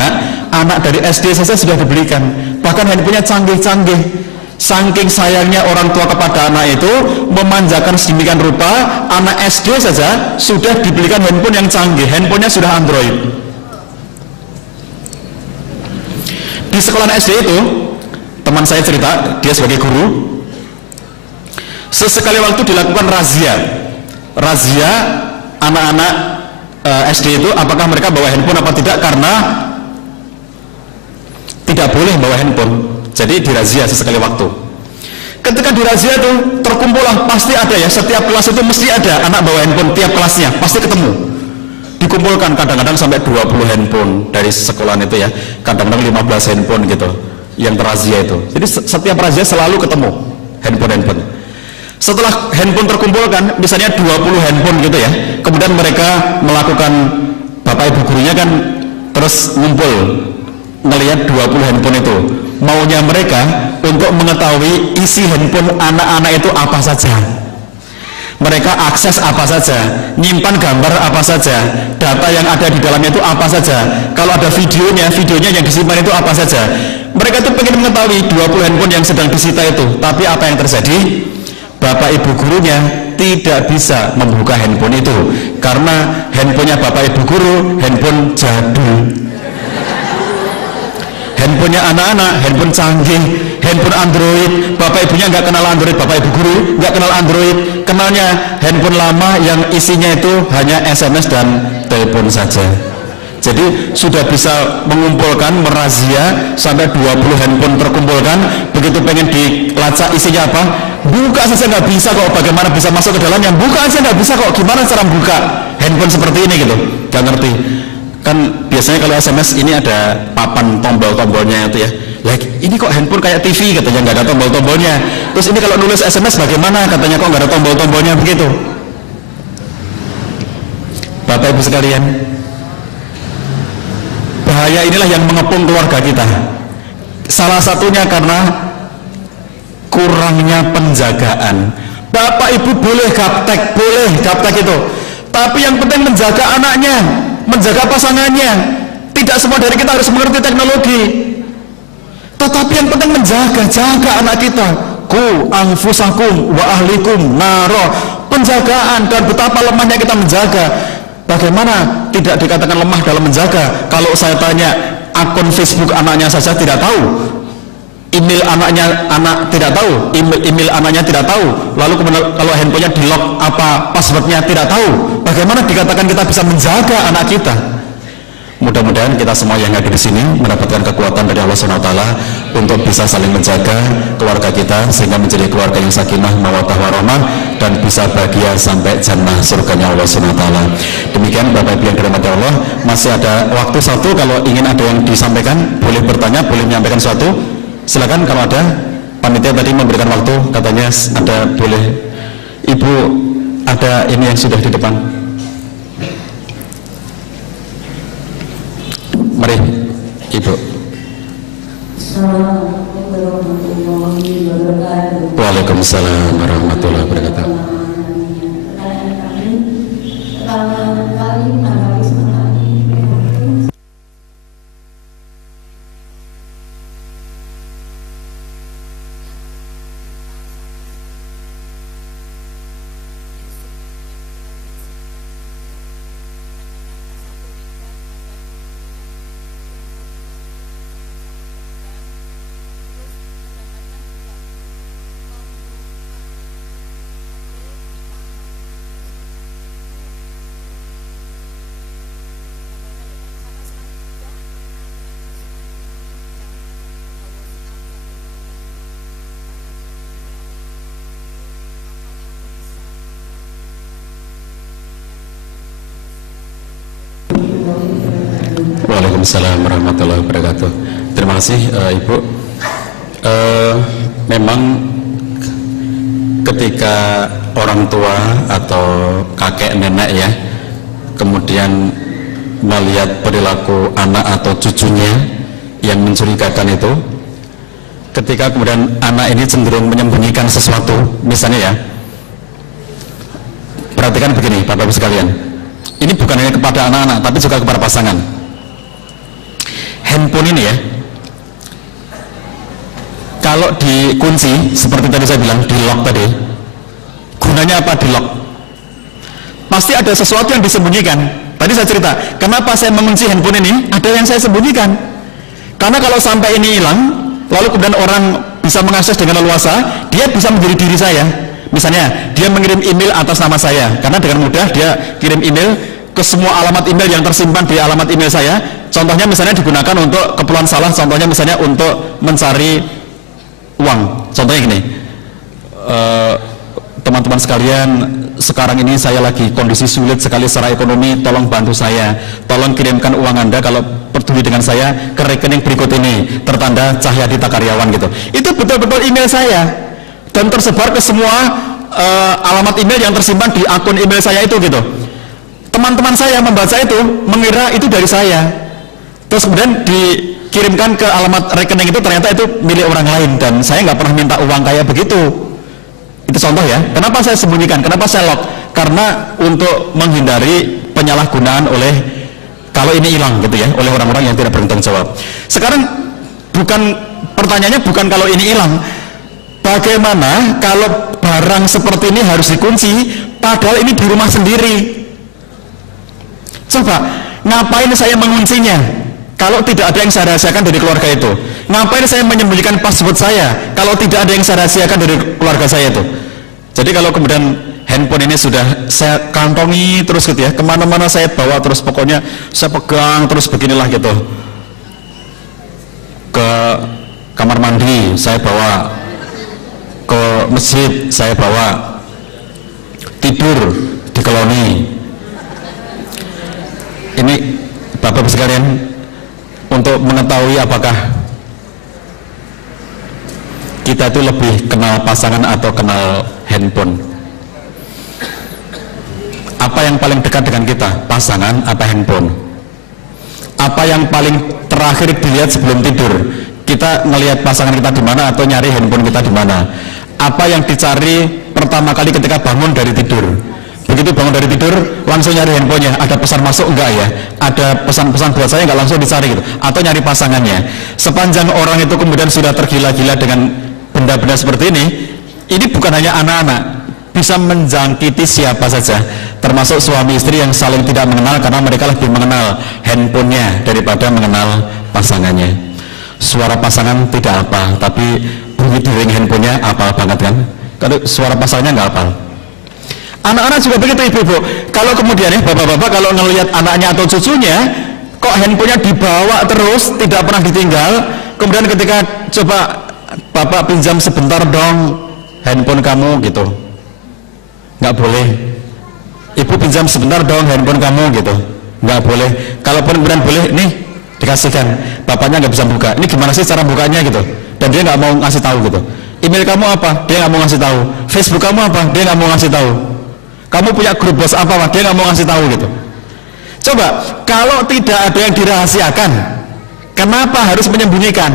anak dari SD saja sudah dibelikan, bahkan handphonenya canggih-canggih. Saking sayangnya orang tua kepada anak itu, memanjakan sedemikian rupa, anak SD saja sudah dibelikan handphone yang canggih, handphonenya sudah Android. Di sekolah SD itu, teman saya cerita, dia sebagai guru, sesekali waktu dilakukan razia anak-anak SD itu, apakah mereka bawa handphone apa tidak, karena tidak boleh bawa handphone. Jadi dirazia sesekali waktu. Ketika dirazia itu terkumpullah, pasti ada ya, setiap kelas itu mesti ada anak bawa handphone, tiap kelasnya pasti ketemu. Dikumpulkan kadang-kadang sampai 20 handphone dari sekolahan itu ya, kadang-kadang 15 handphone gitu yang terazia itu. Jadi setiap razia selalu ketemu handphone. Setelah handphone terkumpulkan, misalnya 20 handphone gitu ya, kemudian mereka melakukan, bapak ibu gurunya kan terus ngumpul melihat 20 handphone itu. Maunya mereka untuk mengetahui isi handphone anak-anak itu apa saja, mereka akses apa saja, nyimpan gambar apa saja, data yang ada di dalamnya itu apa saja, kalau ada videonya yang disimpan itu apa saja. Mereka itu pengen mengetahui 20 handphone yang sedang disita itu. Tapi apa yang terjadi? Bapak ibu gurunya tidak bisa membuka handphone itu, karena handphonenya bapak ibu guru handphone jadul. Handphonenya anak-anak, handphone canggih, handphone Android. Bapak ibunya nggak kenal Android, bapak ibu guru nggak kenal Android, kenalnya handphone lama yang isinya itu hanya SMS dan telepon saja. Jadi sudah bisa mengumpulkan, merazia sampai 20 handphone terkumpulkan. Begitu pengen dilacak isinya apa, buka saja nggak bisa kok. Bagaimana bisa masuk ke dalamnya? Buka aja nggak bisa kok. Gimana cara buka handphone seperti ini gitu? Gak ngerti. Kan biasanya kalau SMS ini ada papan tombol-tombolnya itu ya. Ini kok handphone kayak TV katanya, nggak ada tombol-tombolnya. Terus ini kalau nulis SMS bagaimana? Katanya kok nggak ada tombol-tombolnya begitu. Bapak ibu sekalian, bahaya inilah yang mengepung keluarga kita. Salah satunya karena kurangnya penjagaan. Bapak ibu boleh gaptek itu, Tapi yang penting menjaga anaknya, menjaga pasangannya. Tidak semua dari kita harus mengerti teknologi, tetapi yang penting jaga anak kita. Ku anfusakum wa ahlikum naro. Penjagaan, dan betapa lemahnya kita menjaga. Bagaimana tidak dikatakan lemah dalam menjaga? Kalau saya tanya, akun Facebook anaknya saja tidak tahu, email anaknya tidak tahu, email anaknya tidak tahu, lalu kemudian kalau handphonenya di lock, apa passwordnya tidak tahu, bagaimana dikatakan kita bisa menjaga anak kita? Mudah-mudahan kita semua yang ada di sini mendapatkan kekuatan dari Allah SWT untuk bisa saling menjaga keluarga kita sehingga menjadi keluarga yang sakinah, mawaddah warahmah, dan bisa bahagia sampai jannah surganya Allah SWT. Demikian Bapak Ibu yang dirahmati Allah, masih ada waktu satu, kalau ingin ada yang disampaikan boleh bertanya, boleh menyampaikan sesuatu. Silakan kalau ada. Panitia tadi memberikan waktu, katanya ada, boleh. Ibu ada ini yang sudah di depan. Mari Ibu. Waalaikumsalam warahmatullahi wabarakatuh. Waalaikumsalam warahmatullahi wabarakatuh. Terima kasih Ibu. Memang ketika orang tua atau kakek nenek ya kemudian melihat perilaku anak atau cucunya yang mencurigakan itu, ketika kemudian anak ini cenderung menyembunyikan sesuatu, misalnya ya, perhatikan begini Bapak Ibu sekalian, ini bukan hanya kepada anak-anak tapi juga kepada pasangan. Handphone ini ya, kalau dikunci seperti tadi saya bilang, di lock tadi, gunanya apa di lock? Pasti ada sesuatu yang disembunyikan. Tadi saya cerita, kenapa saya mengunci handphone ini, ada yang saya sembunyikan. Karena kalau sampai ini hilang, lalu kemudian orang bisa mengakses dengan leluasa, dia bisa menjadi diri saya. Misalnya, dia mengirim email atas nama saya, karena dengan mudah dia kirim email ke semua alamat email yang tersimpan di alamat email saya. Contohnya misalnya digunakan untuk keperluan salah, contohnya misalnya untuk mencari uang. Contohnya gini, teman-teman sekalian, sekarang ini saya lagi kondisi sulit sekali secara ekonomi, tolong bantu saya, tolong kirimkan uang Anda kalau peduli dengan saya ke rekening berikut ini, tertanda Cahyadi Karyawan gitu. Itu betul-betul email saya dan tersebar ke semua alamat email yang tersimpan di akun email saya itu gitu. Teman-teman saya membaca itu mengira itu dari saya, terus kemudian dikirimkan ke alamat rekening itu, ternyata itu milik orang lain dan saya nggak pernah minta uang kayak begitu. Itu contoh ya. Kenapa saya sembunyikan, kenapa saya lock? Karena untuk menghindari penyalahgunaan oleh, kalau ini hilang gitu ya, oleh orang-orang yang tidak bertanggung jawab. Sekarang pertanyaannya bukan kalau ini hilang, bagaimana kalau barang seperti ini harus dikunci padahal ini di rumah sendiri. Coba, ngapain saya menguncinya kalau tidak ada yang saya rahasiakan dari keluarga itu? Ngapain saya menyembunyikan password saya kalau tidak ada yang saya rahasiakan dari keluarga saya itu? Jadi kalau kemudian handphone ini sudah saya kantongi terus gitu ya, kemana-mana saya bawa terus, pokoknya saya pegang terus beginilah gitu, ke kamar mandi saya bawa, ke masjid saya bawa, tidur di koloni. Ini Bapak-Bapak sekalian, untuk mengetahui apakah kita itu lebih kenal pasangan atau kenal handphone, apa yang paling dekat dengan kita, pasangan apa handphone? Apa yang paling terakhir dilihat sebelum tidur, kita ngelihat pasangan kita di mana atau nyari handphone kita di mana? Apa yang dicari pertama kali ketika bangun dari tidur? begitu bangun dari tidur langsung nyari handphonenya, ada pesan masuk enggak ya, ada pesan-pesan buat saya enggak, langsung dicari gitu, atau nyari pasangannya. Sepanjang orang itu kemudian sudah tergila-gila dengan benda-benda seperti ini bukan hanya anak-anak, bisa menjangkiti siapa saja, termasuk suami istri yang saling tidak mengenal karena mereka lebih mengenal handphonenya daripada mengenal pasangannya. Suara pasangan tidak apa, tapi bunyi dering handphonenya apal banget kan. Kalau suara pasangannya nggak apal. Anak-anak juga begitu ibu-ibu. Kalau kemudian ya bapak-bapak kalau ngelihat anaknya atau cucunya kok handphonenya dibawa terus, tidak pernah ditinggal, kemudian ketika coba bapak pinjam sebentar dong handphone kamu gitu, nggak boleh. Ibu pinjam sebentar dong handphone kamu gitu, nggak boleh. Kalaupun kemudian boleh, nih dikasihkan, bapaknya nggak bisa buka, ini gimana sih cara bukanya gitu, dan dia nggak mau ngasih tahu gitu. Email kamu apa? Dia nggak mau ngasih tahu. Facebook kamu apa? Dia nggak mau ngasih tahu. Kamu punya grup bos apa? Dia nggak mau ngasih tahu gitu. Coba kalau tidak ada yang dirahasiakan, kenapa harus menyembunyikan?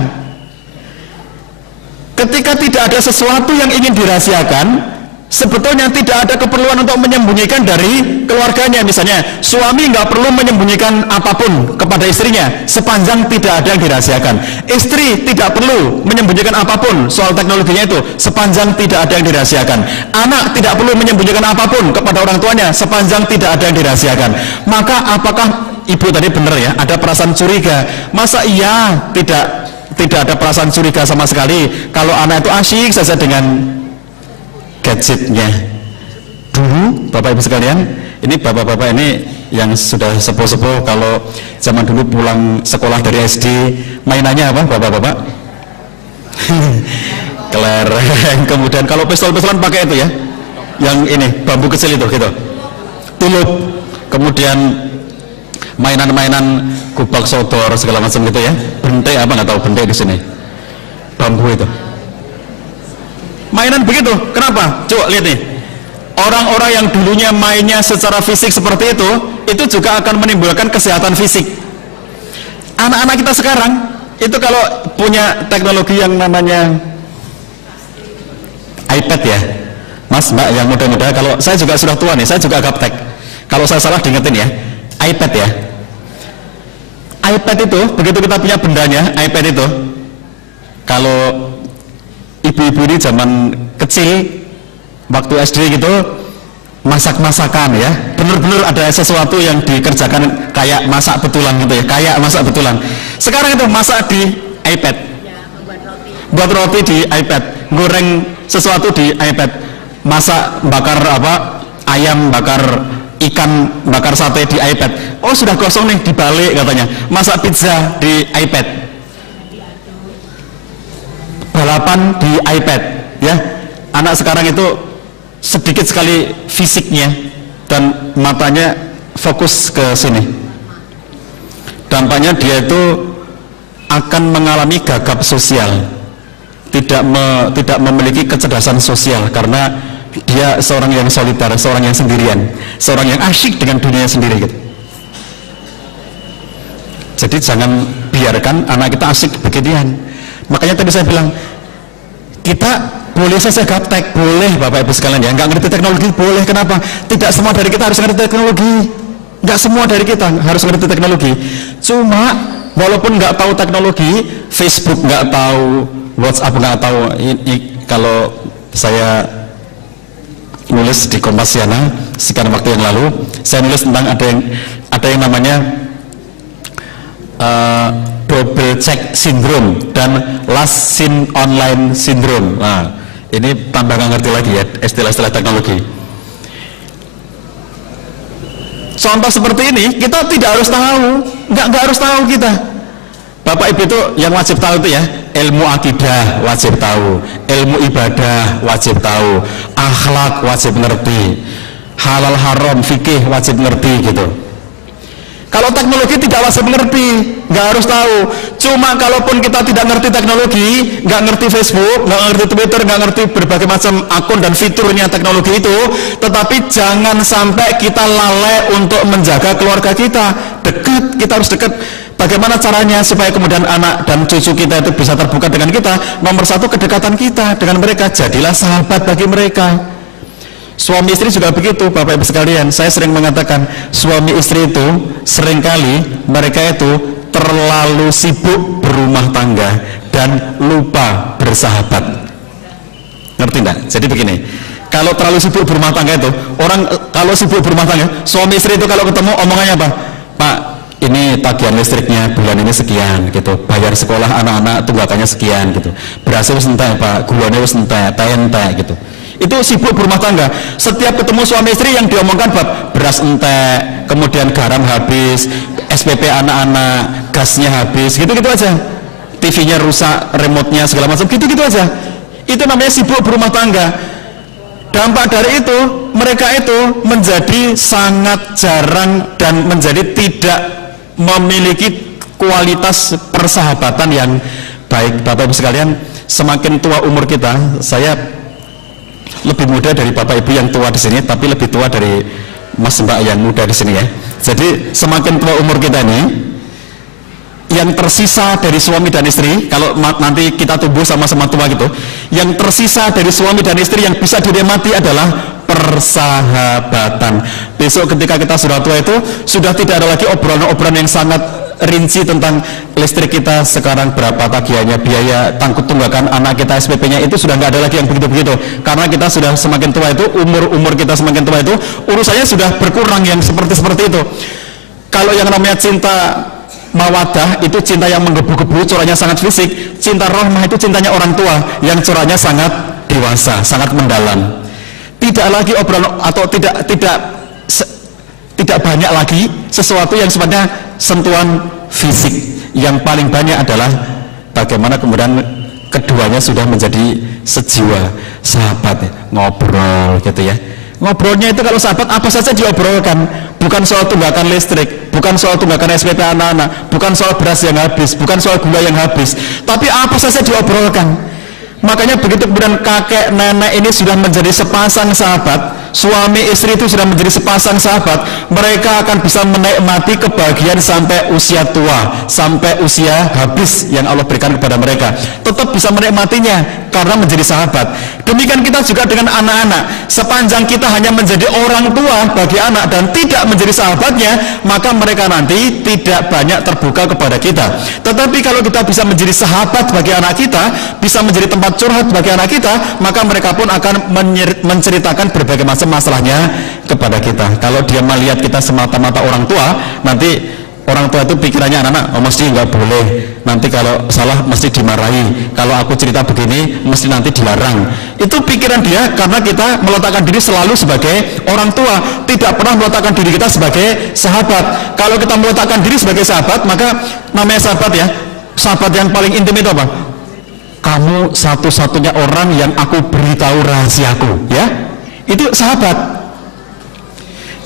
Ketika tidak ada sesuatu yang ingin dirahasiakan, sebetulnya tidak ada keperluan untuk menyembunyikan dari keluarganya. Misalnya suami nggak perlu menyembunyikan apapun kepada istrinya sepanjang tidak ada yang dirahasiakan. Istri tidak perlu menyembunyikan apapun soal teknologinya itu sepanjang tidak ada yang dirahasiakan. Anak tidak perlu menyembunyikan apapun kepada orang tuanya sepanjang tidak ada yang dirahasiakan. Maka apakah ibu tadi benar ya, ada perasaan curiga? Masa iya tidak ada perasaan curiga sama sekali kalau anak itu asyik saja dengan gadgetnya. Dulu bapak ibu sekalian, ini bapak-bapak ini yang sudah sepuh-sepuh, kalau zaman dulu pulang sekolah dari SD mainannya apa bapak-bapak? Kelereng. Kemudian kalau pistol-pistolan pakai itu ya, yang ini bambu kecil itu gitu, tulup. Kemudian mainan-mainan kubak sodor segala macam gitu ya, bentek apa nggak tahu, bentek di sini bambu itu, mainan begitu. Kenapa? Coba lihat nih, orang-orang yang dulunya mainnya secara fisik seperti itu juga akan menimbulkan kesehatan fisik. Anak-anak kita sekarang itu kalau punya teknologi yang namanya iPad ya, mas mbak yang muda-muda, kalau saya juga sudah tua nih, saya juga gaptek, kalau saya salah diingetin ya, iPad ya. iPad itu begitu kita punya bendanya, iPad itu, kalau ibu-ibu ini zaman kecil waktu SD gitu masak-masakan ya, bener-bener ada sesuatu yang dikerjakan kayak masak betulan gitu ya, kayak masak betulan. Sekarang itu masak di iPad, buat roti di iPad, goreng sesuatu di iPad, masak bakar apa ayam, bakar ikan, bakar sate di iPad. Oh sudah kosong nih, dibalik katanya. Masak pizza di iPad, balapan di iPad ya. Anak sekarang itu sedikit sekali fisiknya dan matanya fokus ke sini. Dampaknya dia itu akan mengalami gagap sosial, tidak memiliki kecerdasan sosial karena dia seorang yang soliter, seorang yang sendirian, seorang yang asyik dengan dunianya sendiri gitu. Jadi jangan biarkan anak kita asyik beginian. Makanya tadi saya bilang, kita boleh saja gaptek, boleh bapak ibu sekalian ya, nggak ngerti teknologi boleh. Kenapa? Tidak semua dari kita harus ngerti teknologi, nggak semua dari kita harus ngerti teknologi. Cuma walaupun nggak tahu teknologi, Facebook nggak tahu, WhatsApp nggak tahu. Ini kalau saya nulis di Kompas Siana sekian waktu yang lalu, saya nulis tentang ada yang namanya double check syndrome dan last seen online syndrome. Nah, ini tambah nggak ngerti lagi ya istilah-istilah teknologi. Contoh seperti ini kita tidak harus tahu, nggak harus tahu kita. Bapak ibu itu yang wajib tahu itu ya, ilmu akidah wajib tahu, ilmu ibadah wajib tahu, akhlak wajib ngerti, halal haram fikih wajib ngerti gitu. Kalau teknologi tidak wajib ngerti, nggak harus tahu. Cuma kalaupun kita tidak ngerti teknologi, nggak ngerti Facebook, nggak ngerti Twitter, nggak ngerti berbagai macam akun dan fiturnya teknologi itu, tetapi jangan sampai kita lalai untuk menjaga keluarga kita. Dekat, kita harus dekat. Bagaimana caranya supaya kemudian anak dan cucu kita itu bisa terbuka dengan kita? Nomor satu, kedekatan kita dengan mereka, jadilah sahabat bagi mereka. Suami istri juga begitu, Bapak Ibu sekalian. Saya sering mengatakan suami istri itu seringkali mereka itu terlalu sibuk berumah tangga dan lupa bersahabat. Ngerti enggak? Jadi begini, kalau terlalu sibuk berumah tangga itu, orang kalau sibuk berumah tangga, suami istri itu kalau ketemu omongannya apa? Pak, ini tagihan listriknya bulan ini sekian gitu, bayar sekolah anak-anak tunggakannya sekian gitu, berasnya wis entek Pak, gulanya wis entek, entek gitu. Itu sibuk berumah tangga. Setiap ketemu suami istri yang diomongkan beras entek, kemudian garam habis, SPP anak-anak, gasnya habis, gitu-gitu aja. TV-nya rusak, remote-nya segala macam, gitu-gitu aja. Itu namanya sibuk berumah tangga. Dampak dari itu, mereka itu menjadi sangat jarang dan menjadi tidak memiliki kualitas persahabatan yang baik. Bapak Ibu sekalian, semakin tua umur kita, saya lebih muda dari Bapak Ibu yang tua di sini, tapi lebih tua dari Mas Mbak yang muda di sini ya. Jadi semakin tua umur kita ini, yang tersisa dari suami dan istri, kalau nanti kita tumbuh sama-sama tua gitu, yang tersisa dari suami dan istri yang bisa dinikmati adalah persahabatan. Besok ketika kita sudah tua itu, sudah tidak ada lagi obrolan-obrolan yang sangat rinci tentang listrik kita sekarang berapa tagihannya, biaya tunggakan anak kita, SPP-nya, itu sudah nggak ada lagi yang begitu-begitu, karena kita sudah semakin tua itu, umur kita semakin tua itu, urusannya sudah berkurang yang seperti itu. Kalau yang namanya cinta mawadah itu cinta yang menggebu-gebu, coranya sangat fisik. Cinta rahmah itu cintanya orang tua yang coranya sangat dewasa, sangat mendalam. Tidak lagi obrolan atau tidak banyak lagi sesuatu yang sifatnya sentuhan fisik. Yang paling banyak adalah bagaimana kemudian keduanya sudah menjadi sejiwa, sahabat, ngobrol gitu ya. Ngobrolnya itu kalau sahabat apa saja diobrolkan, bukan soal tunggakan listrik, bukan soal tunggakan SPP anak-anak, bukan soal beras yang habis, bukan soal gula yang habis, tapi apa saja diobrolkan. Makanya begitu kemudian kakek nenek ini sudah menjadi sepasang sahabat, suami istri itu sudah menjadi sepasang sahabat, mereka akan bisa menikmati kebahagiaan sampai usia tua, sampai usia habis yang Allah berikan kepada mereka, tetap bisa menikmatinya karena menjadi sahabat. Demikian kita juga dengan anak-anak, sepanjang kita hanya menjadi orang tua bagi anak dan tidak menjadi sahabatnya, maka mereka nanti tidak banyak terbuka kepada kita. Tetapi kalau kita bisa menjadi sahabat bagi anak kita, bisa menjadi tempat curhat bagi anak kita, maka mereka pun akan menceritakan berbagai macam masalahnya kepada kita. Kalau dia melihat kita semata-mata orang tua, nanti orang tua itu pikirannya anak-anak, oh mesti nggak boleh, nanti kalau salah mesti dimarahi, kalau aku cerita begini mesti nanti dilarang. Itu pikiran dia karena kita meletakkan diri selalu sebagai orang tua, tidak pernah meletakkan diri kita sebagai sahabat. Kalau kita meletakkan diri sebagai sahabat, maka namanya sahabat ya, sahabat yang paling intim itu apa? Kamu satu-satunya orang yang aku beritahu rahasiaku, ya, itu sahabat.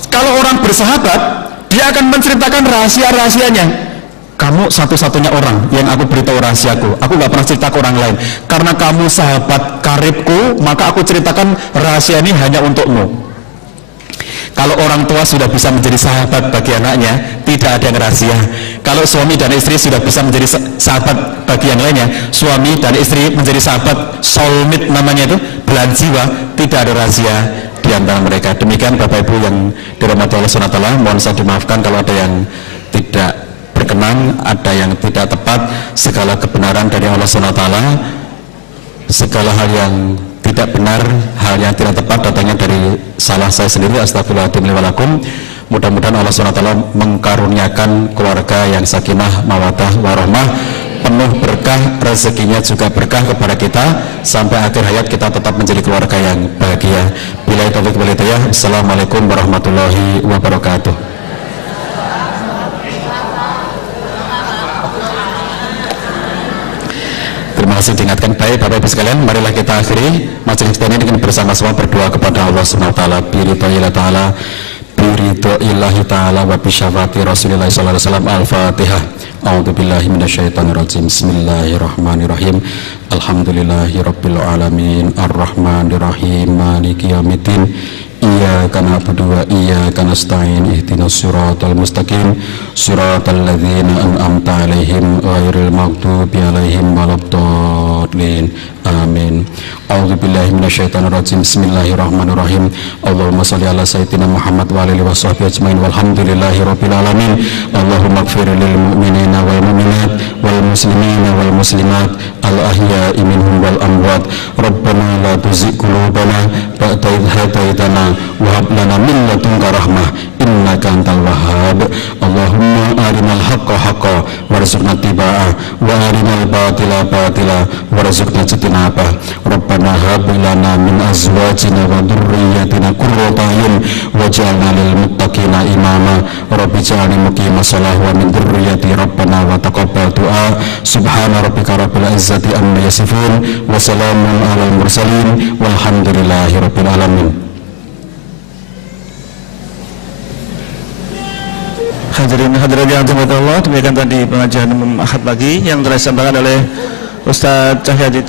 Kalau orang bersahabat, dia akan menceritakan rahasia-rahasianya. Kamu satu-satunya orang yang aku beritahu rahasiaku, aku gak pernah cerita ke orang lain. Karena kamu sahabat karibku, maka aku ceritakan rahasia ini hanya untukmu. Kalau orang tua sudah bisa menjadi sahabat bagi anaknya, tidak ada yang rahasia. Kalau suami dan istri sudah bisa menjadi sahabat bagi yang lainnya, suami dan istri menjadi sahabat soulmate namanya itu, belahan jiwa, tidak ada rahasia di antara mereka. Demikian Bapak Ibu yang dirahmati Allah SWT, mohon saya dimaafkan kalau ada yang tidak berkenan, ada yang tidak tepat. Segala kebenaran dari Allah SWT, segala hal yang tidak benar, hal yang tidak tepat datangnya dari salah saya sendiri, astagfirullahaladzim li wa lakum. Mudah-mudahan Allah SWT mengkaruniakan keluarga yang sakinah, mawadah, warahmah, penuh berkah, rezekinya juga berkah kepada kita, sampai akhir hayat kita tetap menjadi keluarga yang bahagia. Billahi taufiq wal hidayah. Assalamualaikum warahmatullahi wabarakatuh. Terima kasih, diingatkan. Baik Bapak Ibu sekalian, marilah kita akhiri majelis kita ini dengan bersama-sama berdoa kepada Allah Subhanahu wa taala, biridhoillahi taala wa bisyafati Rasulillah sallallahu alaihi wasallam. Al-Fatihah. A'udzubillahi minasyaitonirrajim. Bismillahirrahmanirrahim. Alhamdulillahirabbil alamin, arrahmanirrahim, maliki yaumiddin. Iyyaka na'budu wa iyyaka nasta'in, ihdinas siratal mustaqim, siratal ladzina an'amta 'alaihim ghairil maghdubi 'alaihim waladdallin. الضالين آمين أعوذ بالله من الشيطان الرجيم بسم الله الرحمن الرحيم اللهم صل على سيدنا محمد وعلى آله وصحبه أجمعين والحمد لله رب العالمين اللهم اغفر للمؤمنين والمؤمنات والمسلمين والمسلمات الأحياء منهم والأموات ربنا لا تزغ قلوبنا بعد إذ هديتنا وهب لنا من لدنك رحمة إنك أنت الوهاب اللهم أرنا الحق حقا وارزقنا اتباعه وأرنا الباطل باطلا وارزقنا اجتنابه ربنا هب لنا من أزواجنا وذرياتنا قرة أعين واجعلنا للمتقين إماما رب اجعلني مقيم الصلاة ومن ذريتي ربنا وتقبل دعاء سبحان ربك رب العزة عما يصفون وسلام على المرسلين والحمد لله رب العالمين. Hadirin hadirat yang dirahmati Allah, demikian tadi pengajian Ahad pagi yang telah disampaikan oleh Ustaz Cahyadi